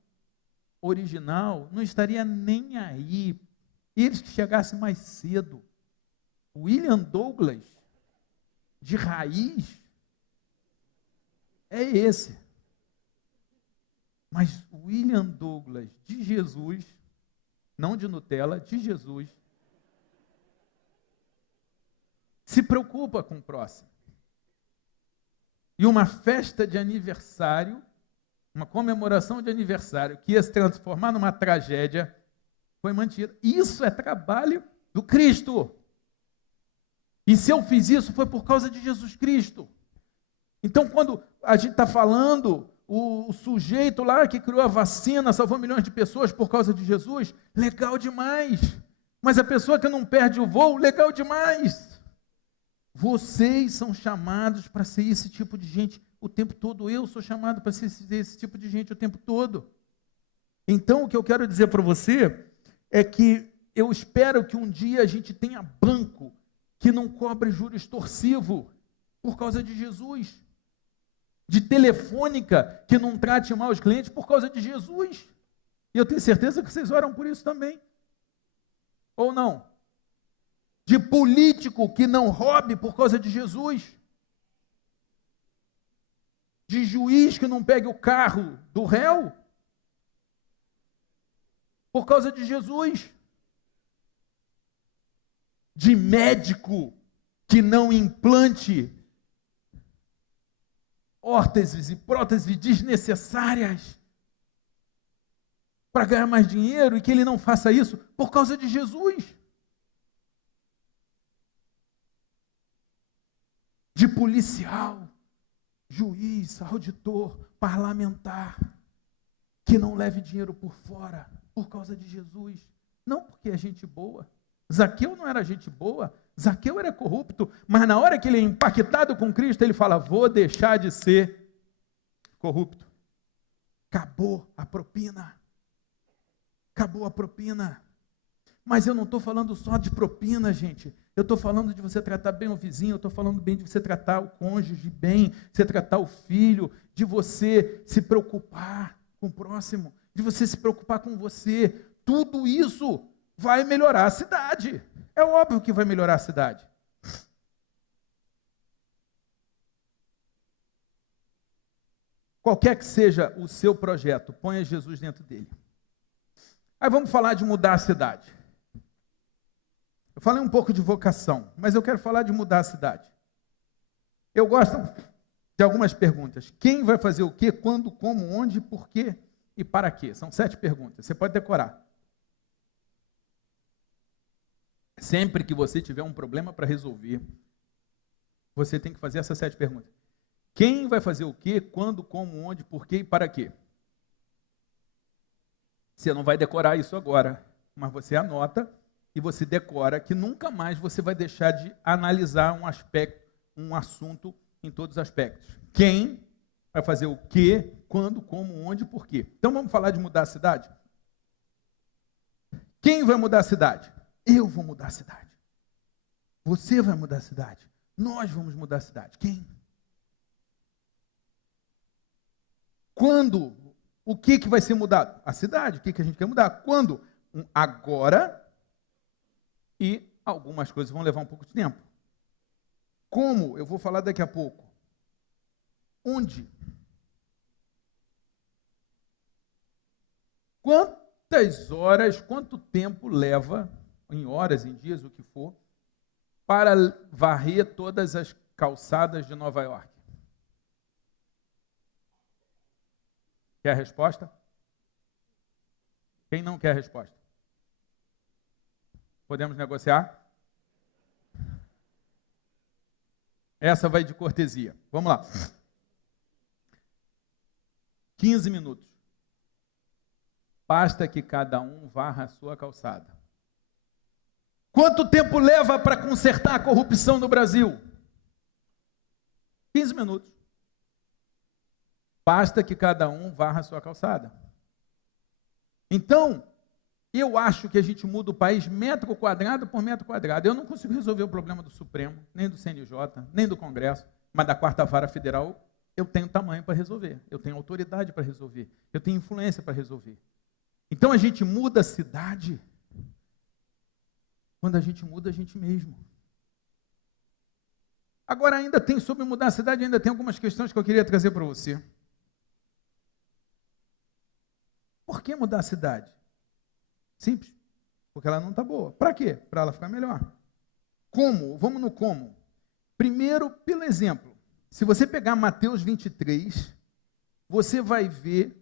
original, não estaria nem aí. Eles que chegassem mais cedo. O William Douglas, de raiz, é esse. Mas o William Douglas de Jesus, não de Nutella, de Jesus, se preocupa com o próximo. E uma festa de aniversário, uma comemoração de aniversário, que ia se transformar numa tragédia, foi mantida. Isso é trabalho do Cristo. E se eu fiz isso, foi por causa de Jesus Cristo. Então, quando a gente está falando, o sujeito lá que criou a vacina, salvou milhões de pessoas por causa de Jesus, legal demais. Mas a pessoa que não perde o voo, legal demais. Vocês são chamados para ser esse tipo de gente o tempo todo. Eu sou chamado para ser esse tipo de gente o tempo todo. Então, o que eu quero dizer para você é que eu espero que um dia a gente tenha banco que não cobre juro extorsivo por causa de Jesus. De telefônica que não trate mal os clientes por causa de Jesus. E eu tenho certeza que vocês oram por isso também. Ou não? De político que não roube por causa de Jesus. De juiz que não pegue o carro do réu por causa de Jesus. De médico que não implante órteses e próteses desnecessárias para ganhar mais dinheiro e que ele não faça isso por causa de Jesus. De policial, juiz, auditor, parlamentar, que não leve dinheiro por fora por causa de Jesus. Não porque é gente boa. Zaqueu não era gente boa, Zaqueu era corrupto, mas na hora que ele é impactado com Cristo, ele fala, vou deixar de ser corrupto. Acabou a propina. Acabou a propina. Mas eu não estou falando só de propina, gente. Eu estou falando de você tratar bem o vizinho, eu estou falando bem de você tratar o cônjuge bem, de você tratar o filho, de você se preocupar com o próximo, de você se preocupar com você. Tudo isso vai melhorar a cidade. É óbvio que vai melhorar a cidade. Qualquer que seja o seu projeto, ponha Jesus dentro dele. Aí vamos falar de mudar a cidade. Eu falei um pouco de vocação, mas eu quero falar de mudar a cidade. Eu gosto de algumas perguntas. Quem vai fazer o quê, quando, como, onde, por quê e para quê? São 7 perguntas. Você pode decorar. Sempre que você tiver um problema para resolver, você tem que fazer essas 7 perguntas. Quem vai fazer o quê, quando, como, onde, por quê e para quê? Você não vai decorar isso agora, mas você anota e você decora que nunca mais você vai deixar de analisar um aspecto, um assunto em todos os aspectos. Quem vai fazer o quê, quando, como, onde e por quê. Então vamos falar de mudar a cidade? Quem vai mudar a cidade? Eu vou mudar a cidade. Você vai mudar a cidade. Nós vamos mudar a cidade. Quem? Quando? O que vai ser mudado? A cidade. O que a gente quer mudar? Quando? Agora. E algumas coisas vão levar um pouco de tempo. Como? Eu vou falar daqui a pouco. Onde? Quantas horas, quanto tempo leva, em horas, em dias, o que for, para varrer todas as calçadas de Nova York? Quer a resposta? Quem não quer a resposta? Podemos negociar? Essa vai de cortesia. Vamos lá. 15 minutos. Basta que cada um varra a sua calçada. Quanto tempo leva para consertar a corrupção no Brasil? 15 minutos. Basta que cada um varra a sua calçada. Então, eu acho que a gente muda o país metro quadrado por metro quadrado. Eu não consigo resolver o problema do Supremo, nem do CNJ, nem do Congresso, mas da Quarta Vara Federal eu tenho tamanho para resolver, eu tenho autoridade para resolver, eu tenho influência para resolver. Então a gente muda a cidade quando a gente muda a gente mesmo. Agora ainda tem, sobre mudar a cidade, ainda tem algumas questões que eu queria trazer para você. Por que mudar a cidade? Simples, porque ela não está boa. Para quê? Para ela ficar melhor. Como? Vamos no como. Primeiro, pelo exemplo. Se você pegar Mateus 23, você vai ver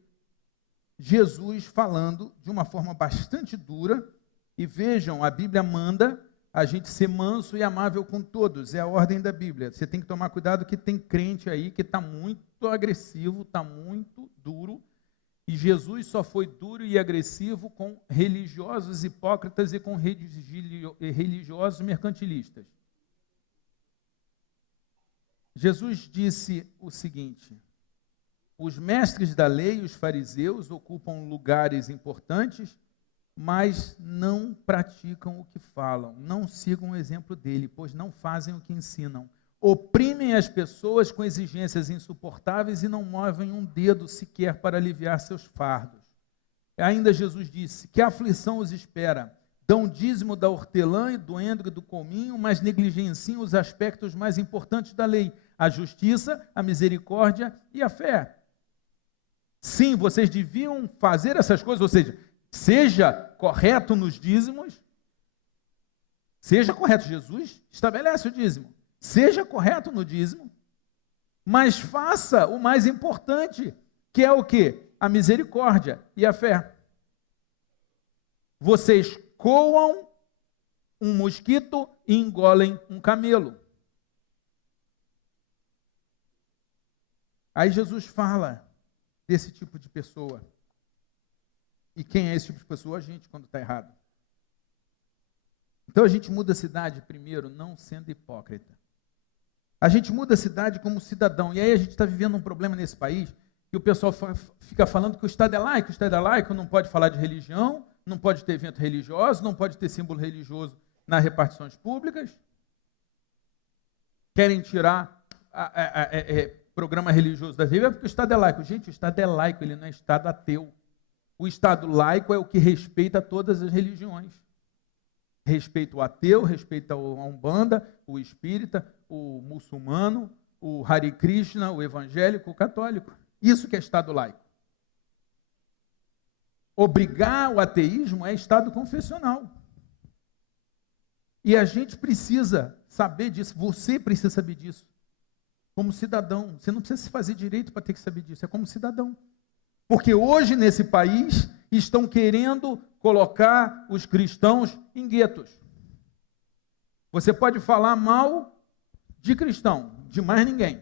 Jesus falando de uma forma bastante dura. E vejam, a Bíblia manda a gente ser manso e amável com todos. É a ordem da Bíblia. Você tem que tomar cuidado que tem crente aí que está muito agressivo, está muito duro. E Jesus só foi duro e agressivo com religiosos hipócritas e com religiosos mercantilistas. Jesus disse o seguinte: os mestres da lei, os fariseus, ocupam lugares importantes, mas não praticam o que falam. Não sigam o exemplo dele, pois não fazem o que ensinam. Oprimem as pessoas com exigências insuportáveis e não movem um dedo sequer para aliviar seus fardos. Ainda Jesus disse: que aflição os espera? Dão dízimo da hortelã e do endro e do cominho, mas negligenciam os aspectos mais importantes da lei: a justiça, a misericórdia e a fé. Sim, vocês deviam fazer essas coisas, ou seja, seja correto nos dízimos, seja correto. Jesus estabelece o dízimo. Seja correto no dízimo, mas faça o mais importante, que é o quê? A misericórdia e a fé. Vocês coam um mosquito e engolem um camelo. Aí Jesus fala desse tipo de pessoa. E quem é esse tipo de pessoa? A gente, quando está errado. Então a gente muda a cidade primeiro, não sendo hipócrita. A gente muda a cidade como cidadão. E aí a gente está vivendo um problema nesse país, que o pessoal fica falando que o Estado é laico, não pode falar de religião, não pode ter evento religioso, não pode ter símbolo religioso nas repartições públicas. Querem tirar programa religioso da TV, porque o Estado é laico. Gente, o Estado é laico, ele não é Estado ateu. O Estado laico é o que respeita todas as religiões. Respeita o ateu, respeita a Umbanda, o espírita, o muçulmano, o Hare Krishna, o evangélico, o católico. Isso que é Estado laico. Obrigar o ateísmo é Estado confessional. E a gente precisa saber disso, você precisa saber disso. Como cidadão, você não precisa se fazer direito para ter que saber disso, é como cidadão. Porque hoje, nesse país, estão querendo colocar os cristãos em guetos. Você pode falar mal de cristão, de mais ninguém.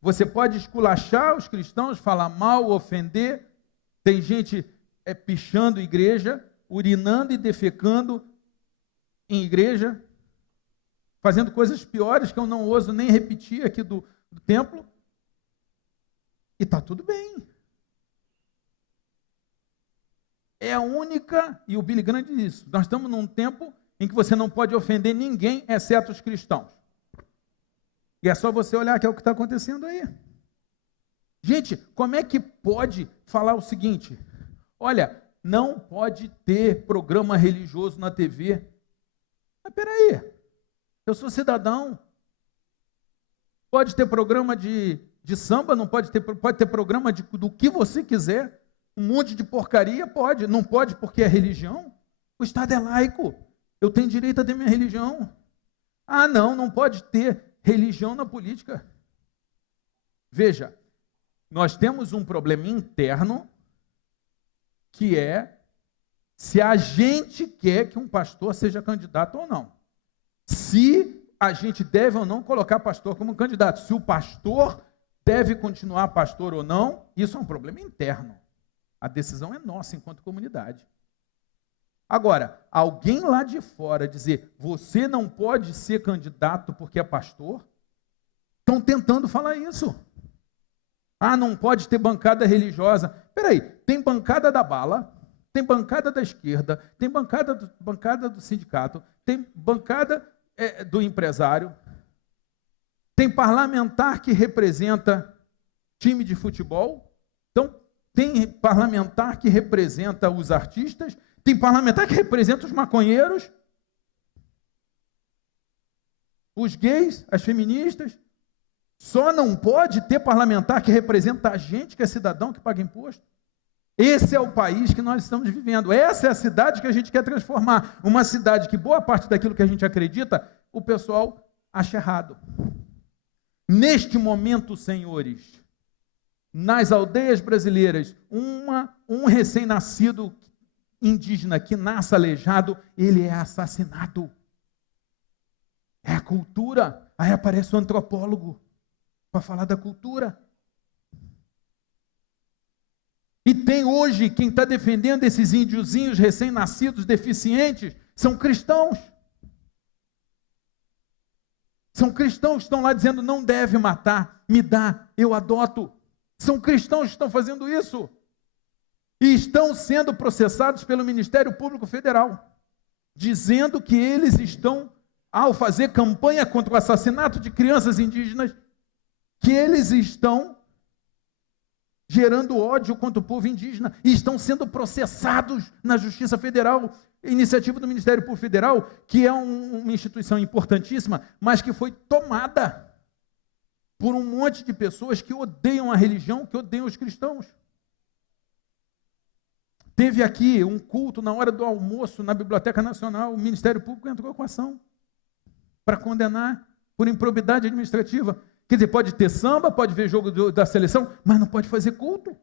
Você pode esculachar os cristãos, falar mal, ofender. Tem gente pichando igreja, urinando e defecando em igreja, fazendo coisas piores que eu não ouso nem repetir aqui do templo. E está tudo bem. É a única, e o Billy Graham diz isso, nós estamos num tempo em que você não pode ofender ninguém, exceto os cristãos. E é só você olhar que é o que está acontecendo aí. Gente, como é que pode falar o seguinte? Olha, não pode ter programa religioso na TV. Mas peraí, eu sou cidadão. Pode ter programa de samba, não pode ter programa do que você quiser. Um monte de porcaria pode. Não pode porque é religião. O Estado é laico. Eu tenho direito a ter minha religião. Ah, não pode ter religião na política. Veja, nós temos um problema interno que é se a gente quer que um pastor seja candidato ou não. Se a gente deve ou não colocar pastor como candidato. Se o pastor deve continuar pastor ou não, isso é um problema interno. A decisão é nossa enquanto comunidade. Agora, alguém lá de fora dizer, você não pode ser candidato porque é pastor? Estão tentando falar isso. Ah, não pode ter bancada religiosa. Peraí, tem bancada da bala, tem bancada da esquerda, tem bancada do sindicato, tem bancada do empresário, tem parlamentar que representa time de futebol, então tem parlamentar que representa os artistas, tem parlamentar que representa os maconheiros, os gays, as feministas. Só não pode ter parlamentar que representa a gente, que é cidadão, que paga imposto. Esse é o país que nós estamos vivendo. Essa é a cidade que a gente quer transformar. Uma cidade que boa parte daquilo que a gente acredita, o pessoal acha errado. Neste momento, senhores, nas aldeias brasileiras, um recém-nascido indígena que nasce aleijado, ele é assassinado. É a cultura. Aí aparece o antropólogo para falar da cultura. E tem hoje, quem está defendendo esses índiozinhos recém-nascidos, deficientes, são cristãos. São cristãos que estão lá dizendo, não deve matar, me dá, eu adoto. São cristãos que estão fazendo isso. E estão sendo processados pelo Ministério Público Federal, dizendo que eles estão, ao fazer campanha contra o assassinato de crianças indígenas, que eles estão gerando ódio contra o povo indígena e estão sendo processados na Justiça Federal, iniciativa do Ministério Público Federal, que é uma instituição importantíssima, mas que foi tomada por um monte de pessoas que odeiam a religião, que odeiam os cristãos. Teve aqui um culto na hora do almoço na Biblioteca Nacional, o Ministério Público entrou com ação para condenar por improbidade administrativa. Quer dizer, pode ter samba, pode ver jogo da seleção, mas não pode fazer culto.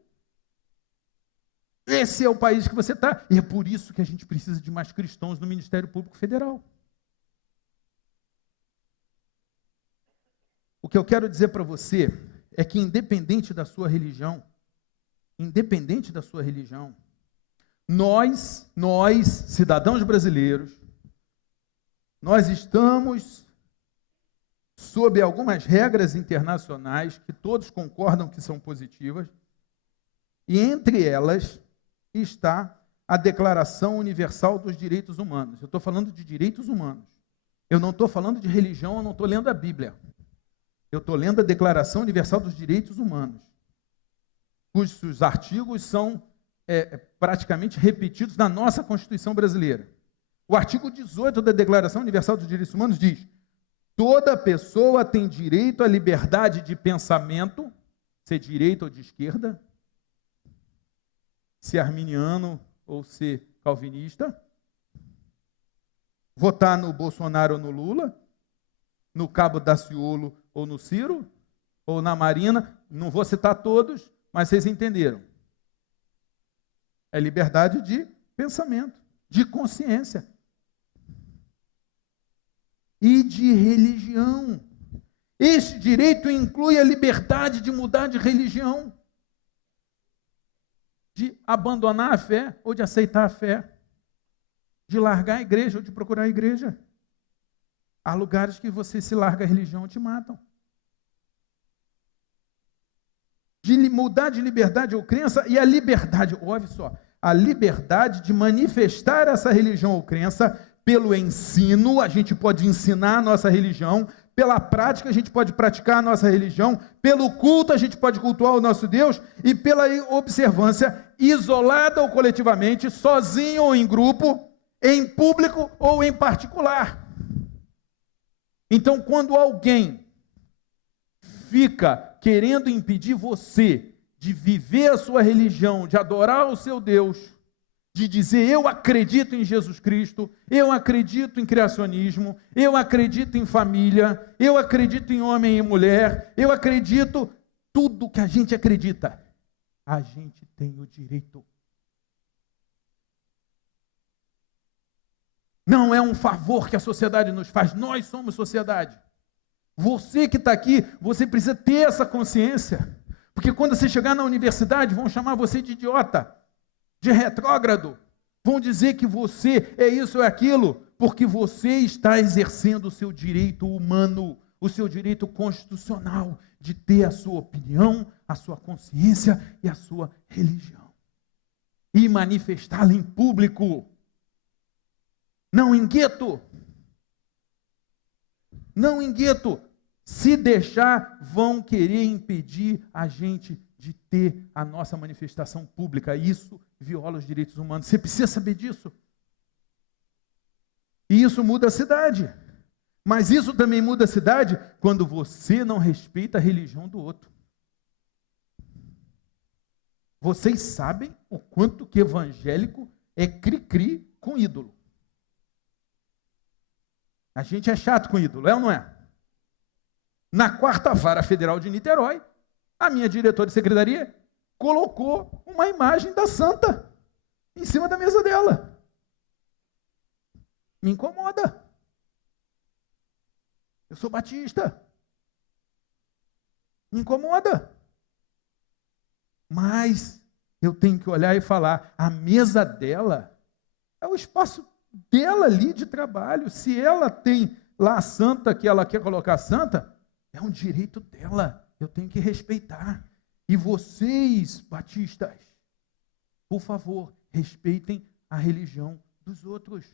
Esse é o país que você está. E é por isso que a gente precisa de mais cristãos no Ministério Público Federal. O que eu quero dizer para você é que independente da sua religião, nós, cidadãos brasileiros, nós estamos sob algumas regras internacionais que todos concordam que são positivas, e entre elas está a Declaração Universal dos Direitos Humanos. Eu estou falando de direitos humanos. Eu não estou falando de religião, eu não estou lendo a Bíblia. Eu estou lendo a Declaração Universal dos Direitos Humanos, cujos artigos são praticamente repetidos na nossa Constituição brasileira. O artigo 18 da Declaração Universal dos Direitos Humanos diz: toda pessoa tem direito à liberdade de pensamento, ser direita ou de esquerda, ser arminiano ou ser calvinista, votar no Bolsonaro ou no Lula, no Cabo Daciolo ou no Ciro, ou na Marina, não vou citar todos, mas vocês entenderam. É liberdade de pensamento, de consciência. E de religião. Este direito inclui a liberdade de mudar de religião, de abandonar a fé ou de aceitar a fé, de largar a igreja ou de procurar a igreja. Há lugares que você se larga a religião e te matam. De mudar de liberdade ou crença, e a liberdade, ouve só, a liberdade de manifestar essa religião ou crença pelo ensino, a gente pode ensinar a nossa religião, pela prática a gente pode praticar a nossa religião, pelo culto a gente pode cultuar o nosso Deus, e pela observância isolada ou coletivamente, sozinho ou em grupo, em público ou em particular. Então, quando alguém fica querendo impedir você de viver a sua religião, de adorar o seu Deus, de dizer, eu acredito em Jesus Cristo, eu acredito em criacionismo, eu acredito em família, eu acredito em homem e mulher, eu acredito tudo que a gente acredita. A gente tem o direito. Não é um favor que a sociedade nos faz, nós somos sociedade. Você que está aqui, você precisa ter essa consciência, porque quando você chegar na universidade, vão chamar você de idiota, de retrógrado, vão dizer que você é isso ou é aquilo, porque você está exercendo o seu direito humano, o seu direito constitucional de ter a sua opinião, a sua consciência e a sua religião, e manifestá-la em público, não em gueto. Não em gueto. Se deixar, vão querer impedir a gente de ter a nossa manifestação pública. Isso viola os direitos humanos. Você precisa saber disso. E isso muda a cidade. Mas isso também muda a cidade quando você não respeita a religião do outro. Vocês sabem o quanto que evangélico é cri-cri com ídolo. A gente é chato com ídolo, é ou não é? Na quarta vara federal de Niterói, a minha diretora de secretaria colocou uma imagem da santa em cima da mesa dela. Me incomoda. Eu sou batista. Me incomoda. Mas eu tenho que olhar e falar, a mesa dela é o espaço dela ali de trabalho. Se ela tem lá a santa que ela quer colocar santa, é um direito dela, eu tenho que respeitar. E vocês, batistas, por favor, respeitem a religião dos outros.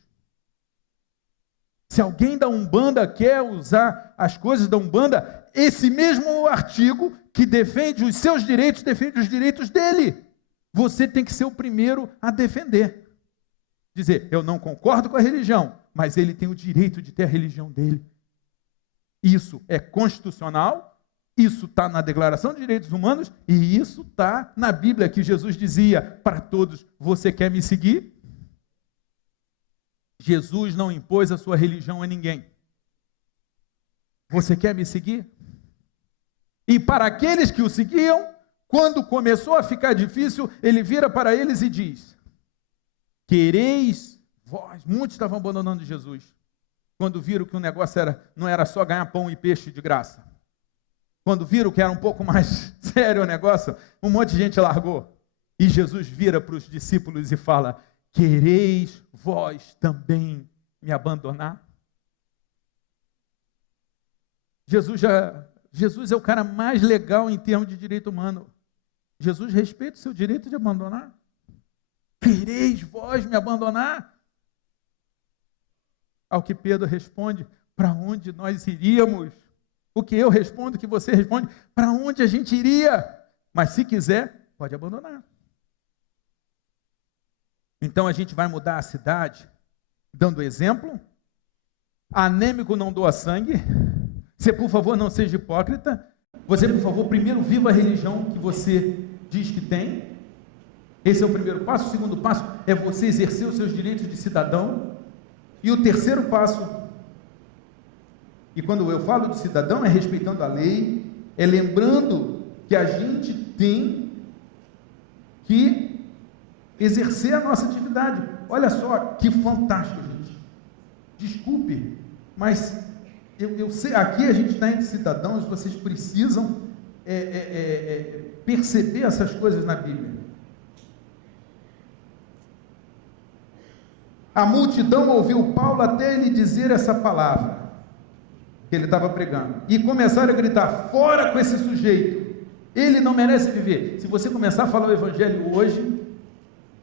Se alguém da Umbanda quer usar as coisas da Umbanda, esse mesmo artigo que defende os seus direitos, defende os direitos dele. Você tem que ser o primeiro a defender. Dizer, eu não concordo com a religião, mas ele tem o direito de ter a religião dele. Isso é constitucional, isso está na Declaração de Direitos Humanos e isso está na Bíblia, que Jesus dizia para todos, você quer me seguir? Jesus não impôs a sua religião a ninguém. Você quer me seguir? E para aqueles que o seguiam, quando começou a ficar difícil, ele vira para eles e diz, quereis vós, muitos estavam abandonando Jesus, quando viram que o negócio não era só ganhar pão e peixe de graça, quando viram que era um pouco mais sério o negócio, um monte de gente largou, e Jesus vira para os discípulos e fala, quereis vós também me abandonar? Jesus é o cara mais legal em termos de direito humano. Jesus respeita o seu direito de abandonar. Quereis vós me abandonar? Ao que Pedro responde, para onde nós iríamos? O que eu respondo, o que você responde, para onde a gente iria? Mas se quiser, pode abandonar. Então a gente vai mudar a cidade, dando exemplo. Anêmico não doa sangue. Você, por favor, não seja hipócrita. Você, por favor, primeiro viva a religião que você diz que tem. Esse é o primeiro passo. O segundo passo é você exercer os seus direitos de cidadão. E o terceiro passo, e quando eu falo de cidadão, é respeitando a lei, é lembrando que a gente tem que exercer a nossa atividade. Olha só que fantástico, gente. Desculpe, mas eu sei, aqui a gente está entre cidadãos, vocês precisam perceber essas coisas na Bíblia. A multidão ouviu Paulo até ele dizer essa palavra que ele estava pregando, e começaram a gritar: fora com esse sujeito, ele não merece viver. Se você começar a falar o evangelho hoje,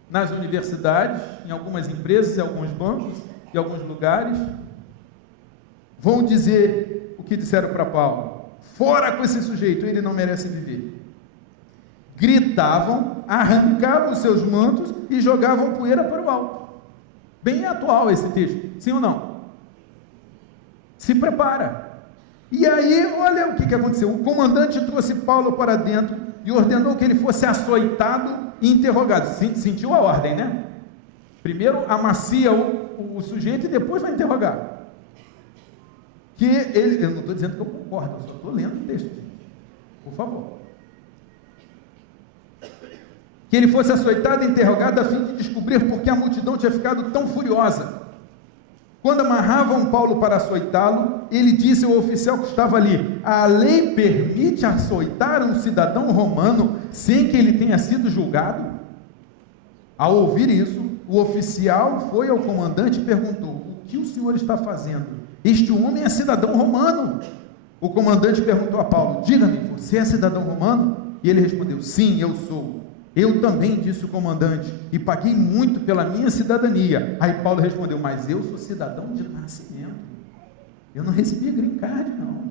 nas universidades, em algumas empresas, em alguns bancos, em alguns lugares, vão dizer o que disseram para Paulo: fora com esse sujeito, ele não merece viver. Gritavam, arrancavam os seus mantos e jogavam poeira para o alto. Bem atual esse texto, sim ou não? Se prepara. E aí, olha o que aconteceu. O comandante trouxe Paulo para dentro e ordenou que ele fosse açoitado e interrogado. Sentiu a ordem, né? Primeiro amacia o sujeito e depois vai interrogar. Que ele, eu não estou dizendo que eu concordo, eu só estou lendo o texto, por favor. Que ele fosse açoitado e interrogado a fim de descobrir por que a multidão tinha ficado tão furiosa. Quando amarravam Paulo para açoitá-lo, ele disse ao oficial que estava ali: a lei permite açoitar um cidadão romano sem que ele tenha sido julgado? Ao ouvir isso, o oficial foi ao comandante e perguntou: o que o senhor está fazendo? Este homem é cidadão romano. O comandante perguntou a Paulo: diga-me, você é cidadão romano? E ele respondeu: sim, eu sou. Eu também, disse o comandante, e paguei muito pela minha cidadania. Aí Paulo respondeu: mas eu sou cidadão de nascimento, eu não recebi green card, não.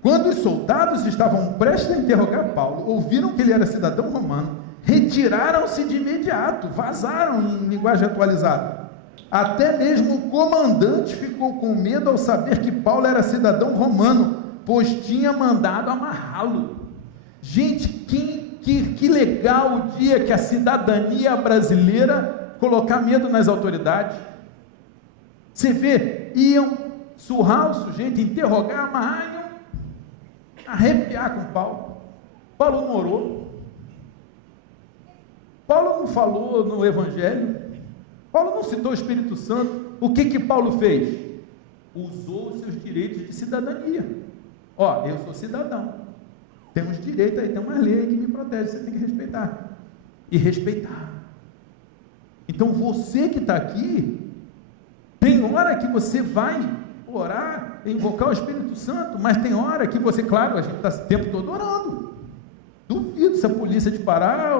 Quando os soldados estavam prestes a interrogar Paulo, ouviram que ele era cidadão romano, retiraram-se de imediato, vazaram, em linguagem atualizada. Até mesmo o comandante ficou com medo ao saber que Paulo era cidadão romano, pois tinha mandado amarrá-lo. Gente, que legal o dia que a cidadania brasileira colocar medo nas autoridades. Você vê, iam surrar o sujeito, interrogar, amarrar, iam arrepiar com Paulo. Paulo não orou. Paulo não falou no evangelho. Paulo não citou o Espírito Santo. O que Paulo fez? Usou os seus direitos de cidadania. Ó, eu sou cidadão, temos direito aí, tem uma lei que me protege, você tem que respeitar, e respeitar. Então você que está aqui, tem hora que você vai orar, invocar o Espírito Santo, mas tem hora que você, claro, a gente está o tempo todo orando, duvido se a polícia te parar,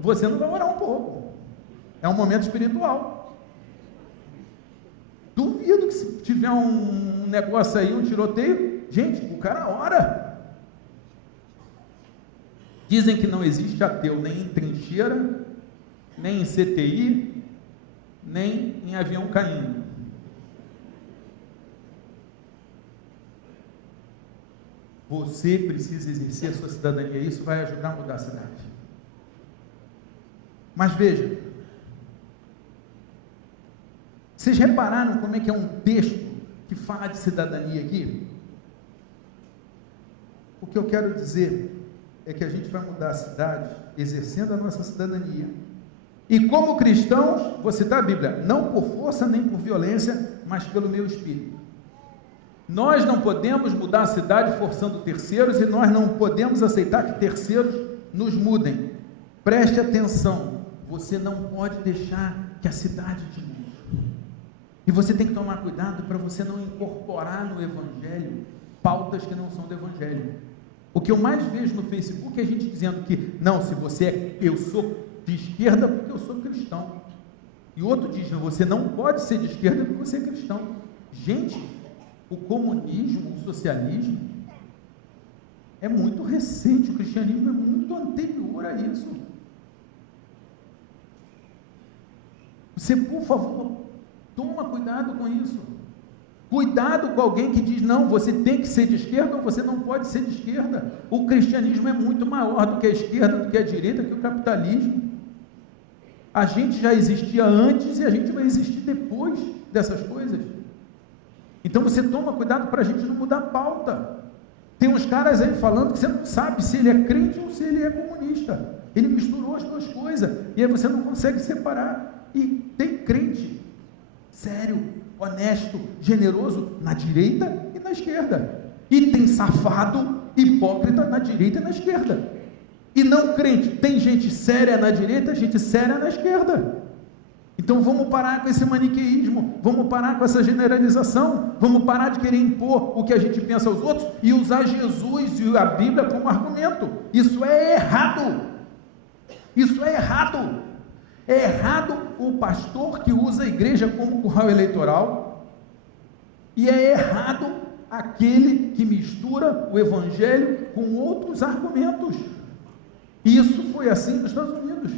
você não vai orar um pouco, é um momento espiritual. Duvido que se tiver um negócio aí, um tiroteio, gente, o cara ora. Dizem que não existe ateu nem em trincheira, nem em CTI, nem em avião caindo. Você precisa exercer a sua cidadania, isso vai ajudar a mudar a cidade. Mas veja, vocês repararam como é que é um texto que fala de cidadania aqui? O que eu quero dizer é que a gente vai mudar a cidade exercendo a nossa cidadania. E como cristãos, vou citar a Bíblia, não por força nem por violência, mas pelo meu espírito. Nós não podemos mudar a cidade forçando terceiros e nós não podemos aceitar que terceiros nos mudem. Preste atenção, você não pode deixar que a cidade te mude. E você tem que tomar cuidado para você não incorporar no evangelho pautas que não são do evangelho. O que eu mais vejo no Facebook é gente dizendo que, não, se você eu sou de esquerda porque eu sou cristão. E outro diz, não, você não pode ser de esquerda porque você é cristão. Gente, o comunismo, o socialismo é muito recente, o cristianismo é muito anterior a isso. Você, por favor, toma cuidado com isso. Cuidado com alguém que diz, não, você tem que ser de esquerda ou você não pode ser de esquerda. O cristianismo é muito maior do que a esquerda, do que a direita, do que o capitalismo. A gente já existia antes e a gente vai existir depois dessas coisas. Então você toma cuidado para a gente não mudar a pauta. Tem uns caras aí falando que você não sabe se ele é crente ou se ele é comunista. Ele misturou as duas coisas e aí você não consegue separar. E tem crente sério, honesto, generoso na direita e na esquerda. E tem safado, hipócrita na direita e na esquerda. E não crente, tem gente séria na direita, gente séria na esquerda. Então vamos parar com esse maniqueísmo, vamos parar com essa generalização, vamos parar de querer impor o que a gente pensa aos outros e usar Jesus e a Bíblia como argumento. Isso é errado. Isso é errado. É errado o pastor que usa a igreja como curral eleitoral, e é errado aquele que mistura o evangelho com outros argumentos. Isso foi assim nos Estados Unidos.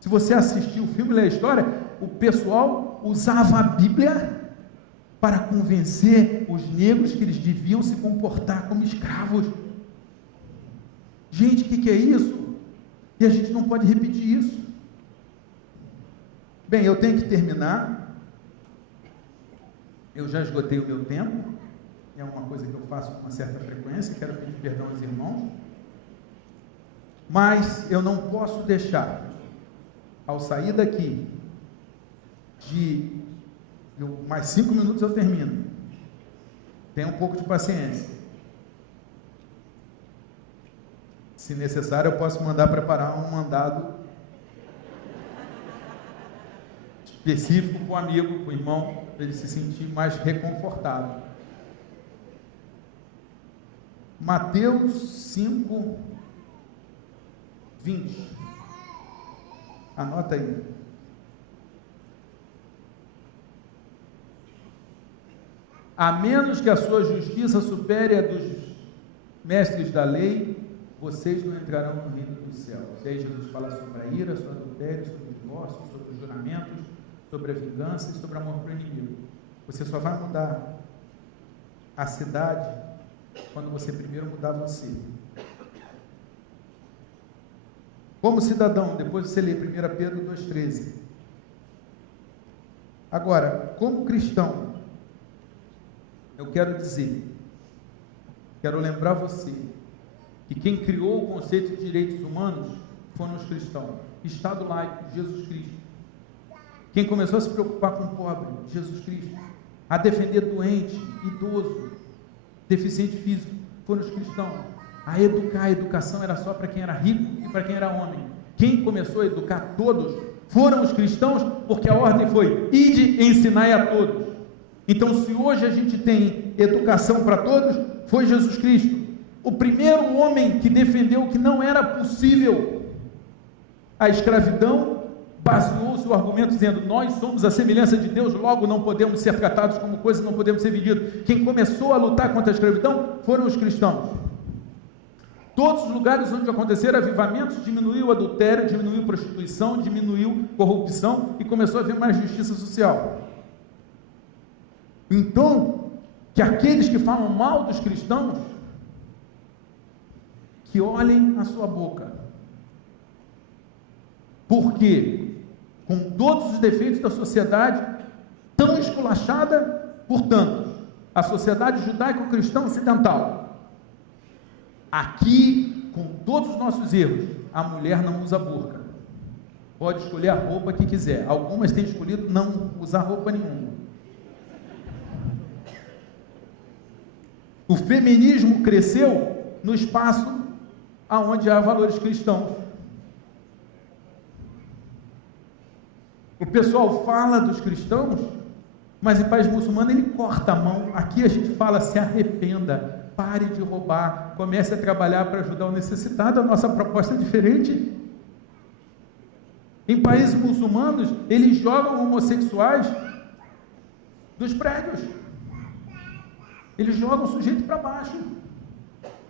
Se você assistiu o filme, lê a história, o pessoal usava a Bíblia para convencer os negros que eles deviam se comportar como escravos. Gente, o que é isso? E a gente não pode repetir isso. Bem, eu tenho que terminar. Eu já esgotei o meu tempo. É uma coisa que eu faço com uma certa frequência. Quero pedir perdão aos irmãos. Mas eu não posso deixar, ao sair daqui, mais 5 minutos eu termino. Tenha um pouco de paciência. Se necessário, eu posso mandar preparar um mandado específico para o amigo, para o irmão, para ele se sentir mais reconfortado. Mateus 5, 20. Anota aí. A menos que a sua justiça supere a dos mestres da lei, vocês não entrarão no reino dos céus. E aí Jesus fala sobre a ira, sobre o adultério, sobre o divórcio, sobre os juramentos, sobre a vingança e sobre o amor para o inimigo. Você só vai mudar a cidade quando você primeiro mudar você. Como cidadão, depois você lê 1 Pedro 2,13. Agora, como cristão, eu quero lembrar você, que quem criou o conceito de direitos humanos foram os cristãos. Estado laico, Jesus Cristo. Quem começou a se preocupar com o pobre, Jesus Cristo. A defender doente, idoso, deficiente físico, foram os cristãos. A educação era só para quem era rico e para quem era homem. Quem começou a educar todos foram os cristãos, porque a ordem foi: ide e ensinai a todos. Então, se hoje a gente tem educação para todos, foi Jesus Cristo. O primeiro homem que defendeu que não era possível a escravidão, baseou o seu argumento dizendo: nós somos a semelhança de Deus, logo não podemos ser tratados como coisas, não podemos ser vendidos. Quem começou a lutar contra a escravidão foram os cristãos. Todos os lugares onde aconteceram avivamentos, diminuiu o adultério, diminuiu a prostituição, diminuiu a corrupção e começou a haver mais justiça social. Então, que aqueles que falam mal dos cristãos, que olhem a sua boca. Porque, com todos os defeitos da sociedade, tão esculachada, portanto, a sociedade judaico-cristã ocidental, aqui, com todos os nossos erros, a mulher não usa burca. Pode escolher a roupa que quiser. Algumas têm escolhido não usar roupa nenhuma. O feminismo cresceu no espaço aonde há valores cristãos. O pessoal fala dos cristãos, mas em país muçulmano ele corta a mão. Aqui a gente fala: se arrependa, pare de roubar, comece a trabalhar para ajudar o necessitado. A nossa proposta é diferente. Em países muçulmanos, eles jogam homossexuais dos prédios. Eles jogam o sujeito para baixo.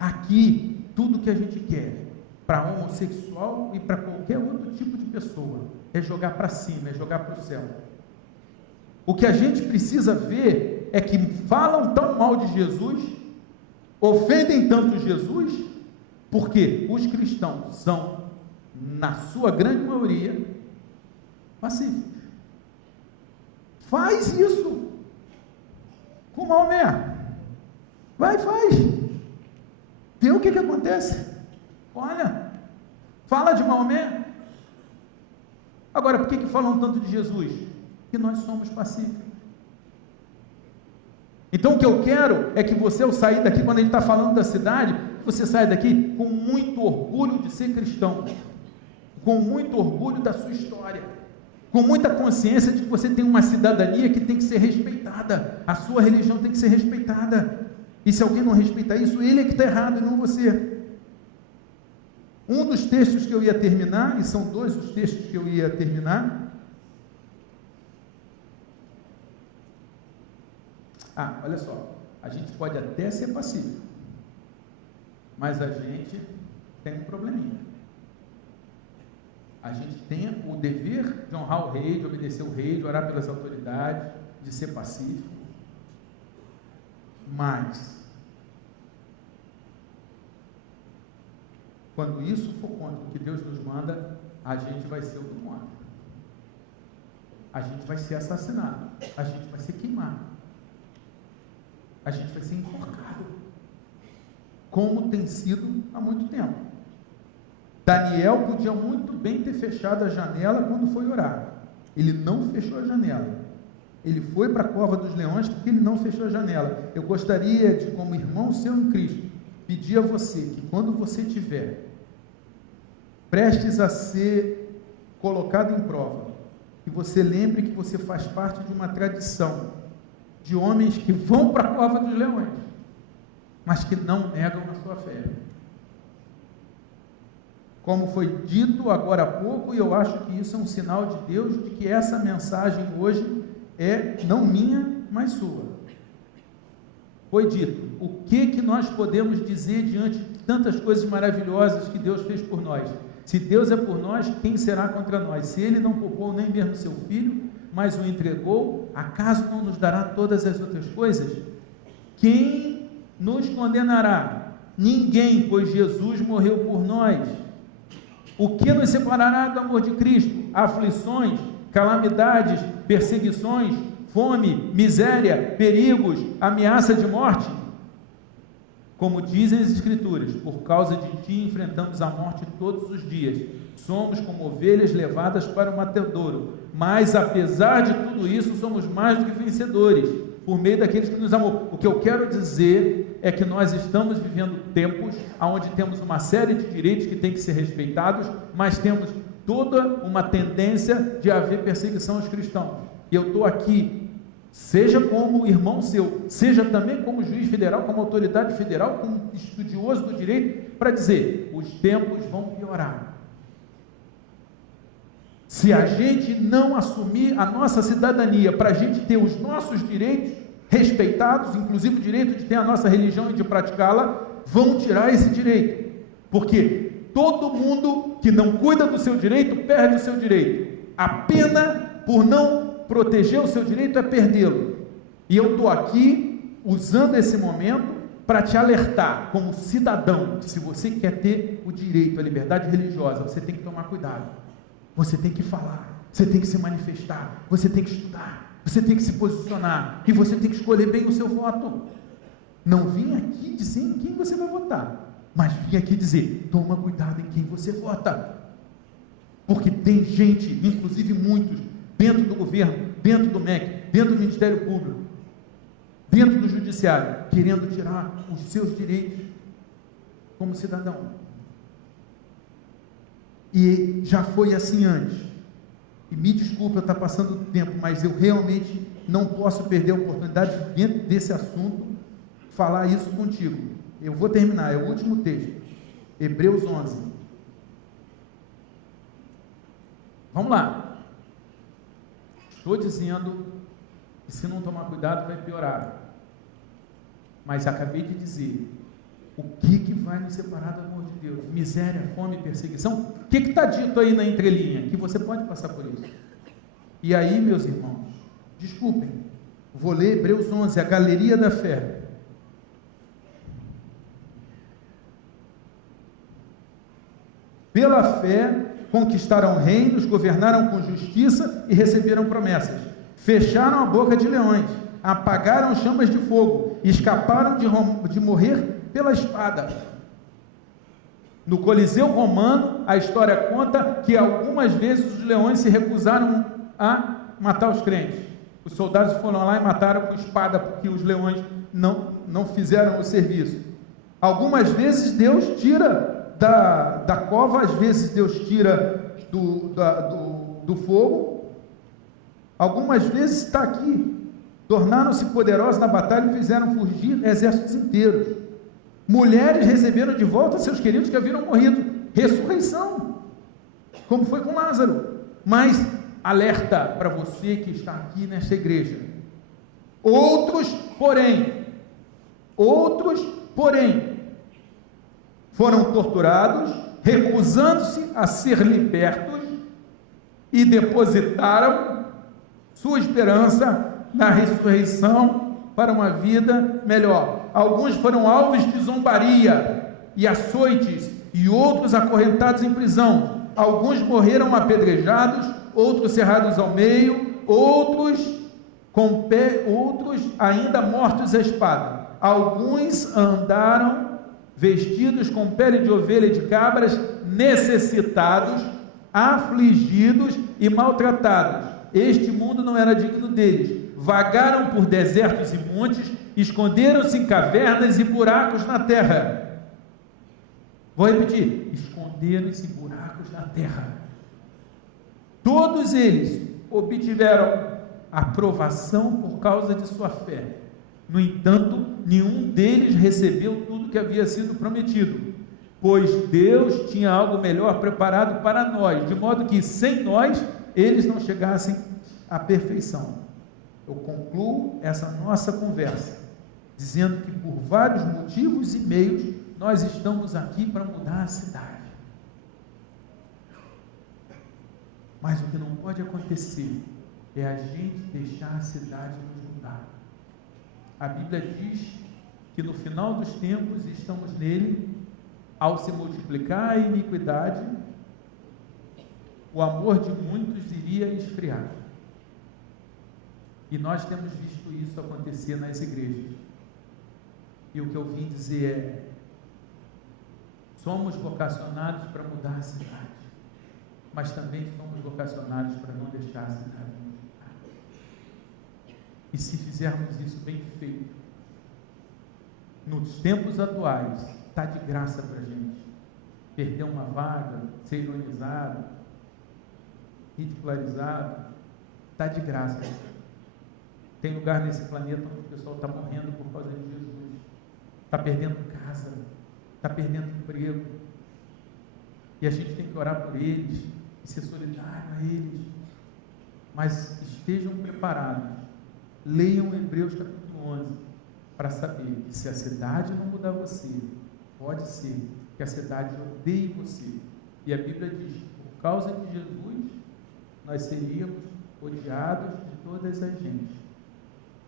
Aqui, tudo que a gente quer para homossexual e para qualquer outro tipo de pessoa é jogar para cima, é jogar para o céu. O que a gente precisa ver é que falam tão mal de Jesus, ofendem tanto Jesus, porque os cristãos são, na sua grande maioria, pacíficos. Faz isso com Maomé. Vai, faz. Vê o que acontece. Olha, fala de Maomé. Agora, por que falam tanto de Jesus? que nós somos pacíficos. Então o que eu quero é que você, ao sair daqui, quando a gente está falando da cidade, você saia daqui com muito orgulho de ser cristão, com muito orgulho da sua história, com muita consciência de que você tem uma cidadania que tem que ser respeitada, a sua religião tem que ser respeitada, e se alguém não respeitar isso, ele é que está errado e não você. Um dos textos que eu ia terminar, e são dois os textos que eu ia terminar. Olha só, a gente pode até ser pacífico, mas a gente tem um probleminha. A gente tem o dever de honrar o rei, de obedecer o rei, de orar pelas autoridades, de ser pacífico, mas quando isso for contra o que Deus nos manda, a gente vai ser o do contra. A gente vai ser assassinado, a gente vai ser queimado, a gente vai ser enforcado, como tem sido há muito tempo. Daniel podia muito bem ter fechado a janela quando foi orar. Ele não fechou a janela. Ele foi para a cova dos leões porque ele não fechou a janela. Eu gostaria de, como irmão seu em Cristo, pedir a você que quando você tiver prestes a ser colocado em prova, que você lembre que você faz parte de uma tradição de homens que vão para a cova dos leões, mas que não negam a sua fé. Como foi dito agora há pouco, e eu acho que isso é um sinal de Deus, de que essa mensagem hoje é não minha, mas sua. Foi dito, o que nós podemos dizer diante de tantas coisas maravilhosas que Deus fez por nós? Se Deus é por nós, quem será contra nós? Se Ele não poupou nem mesmo seu Filho, mas o entregou, acaso não nos dará todas as outras coisas? Quem nos condenará? Ninguém, pois Jesus morreu por nós. O que nos separará do amor de Cristo? Aflições, calamidades, perseguições, fome, miséria, perigos, ameaça de morte? Como dizem as Escrituras, por causa de ti enfrentamos a morte todos os dias. Somos como ovelhas levadas para o matadouro, mas apesar de tudo isso, somos mais do que vencedores, por meio daqueles que nos amou. O que eu quero dizer é que nós estamos vivendo tempos onde temos uma série de direitos que têm que ser respeitados, mas temos toda uma tendência de haver perseguição aos cristãos. E eu estou aqui, seja como irmão seu, seja também como juiz federal, como autoridade federal, como estudioso do direito, para dizer, os tempos vão piorar. Se a gente não assumir a nossa cidadania para a gente ter os nossos direitos respeitados, inclusive o direito de ter a nossa religião e de praticá-la, vão tirar esse direito, porque todo mundo que não cuida do seu direito, perde o seu direito. A pena por não proteger o seu direito é perdê-lo, e eu estou aqui usando esse momento para te alertar, como cidadão, que se você quer ter o direito à liberdade religiosa, você tem que tomar cuidado. Você tem que falar, você tem que se manifestar, você tem que estudar, você tem que se posicionar, e você tem que escolher bem o seu voto. Não vim aqui dizer em quem você vai votar, mas vim aqui dizer, toma cuidado em quem você vota, porque tem gente, inclusive muitos, dentro do governo, dentro do MEC, dentro do Ministério Público, dentro do Judiciário, querendo tirar os seus direitos como cidadão. E já foi assim antes, e me desculpe eu estar passando o tempo, mas eu realmente não posso perder a oportunidade de, dentro desse assunto, falar isso contigo. Eu vou terminar, é o último texto, Hebreus 11. Vamos lá. Estou dizendo que se não tomar cuidado vai piorar, mas acabei de dizer, o que vai nos separar do amor de Deus? Miséria, fome, perseguição? O que está dito aí na entrelinha? Que você pode passar por isso. E aí, meus irmãos, desculpem, vou ler Hebreus 11, a galeria da fé. Pela fé, conquistaram reinos, governaram com justiça e receberam promessas. Fecharam a boca de leões, apagaram chamas de fogo, escaparam de morrer pela espada. No Coliseu Romano, a história conta que algumas vezes os leões se recusaram a matar os crentes. Os soldados foram lá e mataram com espada, porque os leões não fizeram o serviço. Algumas vezes Deus tira da cova, às vezes Deus tira do fogo. Algumas vezes está aqui. Tornaram-se poderosos na batalha e fizeram fugir exércitos inteiros. Mulheres receberam de volta seus queridos que haviam morrido. Ressurreição, como foi com Lázaro. Mas alerta para você que está aqui nesta igreja. Outros, porém, foram torturados, recusando-se a ser libertos e depositaram sua esperança na ressurreição para uma vida melhor. Alguns foram alvos de zombaria e açoites, e outros acorrentados em prisão. Alguns morreram apedrejados, outros cerrados ao meio, outros ainda mortos à espada. Alguns andaram vestidos com pele de ovelha e de cabras, necessitados, afligidos e maltratados. Este mundo não era digno deles. Vagaram por desertos e montes, esconderam-se em cavernas e buracos na terra. Vou repetir: esconderam-se em buracos na terra. Todos eles obtiveram aprovação por causa de sua fé. No entanto, nenhum deles recebeu tudo que havia sido prometido, pois Deus tinha algo melhor preparado para nós, de modo que sem nós eles não chegassem à perfeição. Eu concluo essa nossa conversa dizendo que por vários motivos e meios nós estamos aqui para mudar a cidade. Mas o que não pode acontecer é a gente deixar a cidade nos mudar. A Bíblia diz que no final dos tempos estamos nele, ao se multiplicar a iniquidade, o amor de muitos iria esfriar. E nós temos visto isso acontecer nas igrejas. E o que eu vim dizer é: somos vocacionados para mudar a cidade, mas também somos vocacionados para não deixar a cidade mudar. E se fizermos isso bem feito, nos tempos atuais, está de graça para a gente. Perder uma vaga, ser ironizado, ridicularizado, está de graça. Tem lugar nesse planeta onde o pessoal está morrendo por causa de Jesus, está perdendo casa, está perdendo emprego, e a gente tem que orar por eles e ser solidário a eles. Mas estejam preparados, leiam Hebreus capítulo 11 para saber que se a cidade não mudar você, pode ser que a cidade odeie você. E a Bíblia diz: por causa de Jesus nós seríamos odiados de todas as gentes.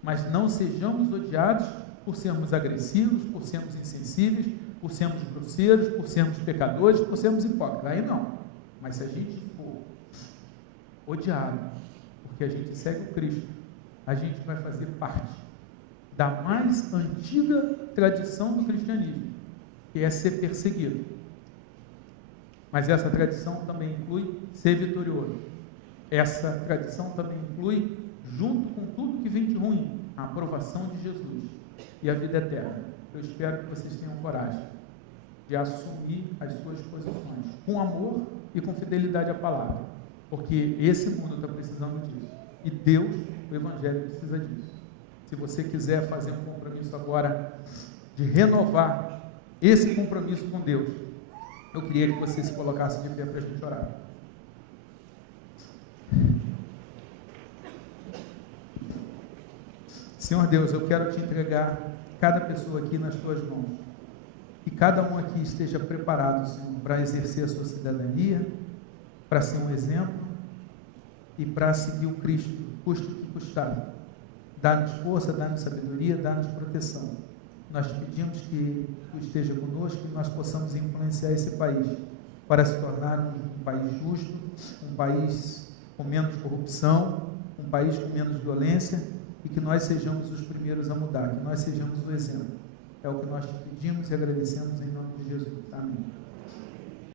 Mas não sejamos odiados por sermos agressivos, por sermos insensíveis, por sermos grosseiros, por sermos pecadores, por sermos hipócritas. Aí não. Mas se a gente for odiado porque a gente segue o Cristo, a gente vai fazer parte da mais antiga tradição do cristianismo, que é ser perseguido. Mas essa tradição também inclui ser vitorioso. Essa tradição também inclui, junto com tudo que vem de ruim, a aprovação de Jesus e a vida eterna. Eu espero que vocês tenham coragem de assumir as suas posições com amor e com fidelidade à palavra, porque esse mundo está precisando disso, e Deus, o Evangelho, precisa disso. Se você quiser fazer um compromisso agora de renovar esse compromisso com Deus, eu queria que você se colocasse de pé para a gente orar. Senhor Deus, eu quero te entregar cada pessoa aqui nas tuas mãos, que cada um aqui esteja preparado, Senhor, para exercer a sua cidadania, para ser um exemplo e para seguir o Cristo, custe o que custar. Dá-nos força, dá-nos sabedoria, dá-nos proteção. Nós te pedimos que tu esteja conosco e nós possamos influenciar esse país para se tornar um país justo, um país com menos corrupção, um país com menos violência, e que nós sejamos os primeiros a mudar, que nós sejamos o exemplo. É o que nós te pedimos e agradecemos em nome de Jesus. Amém.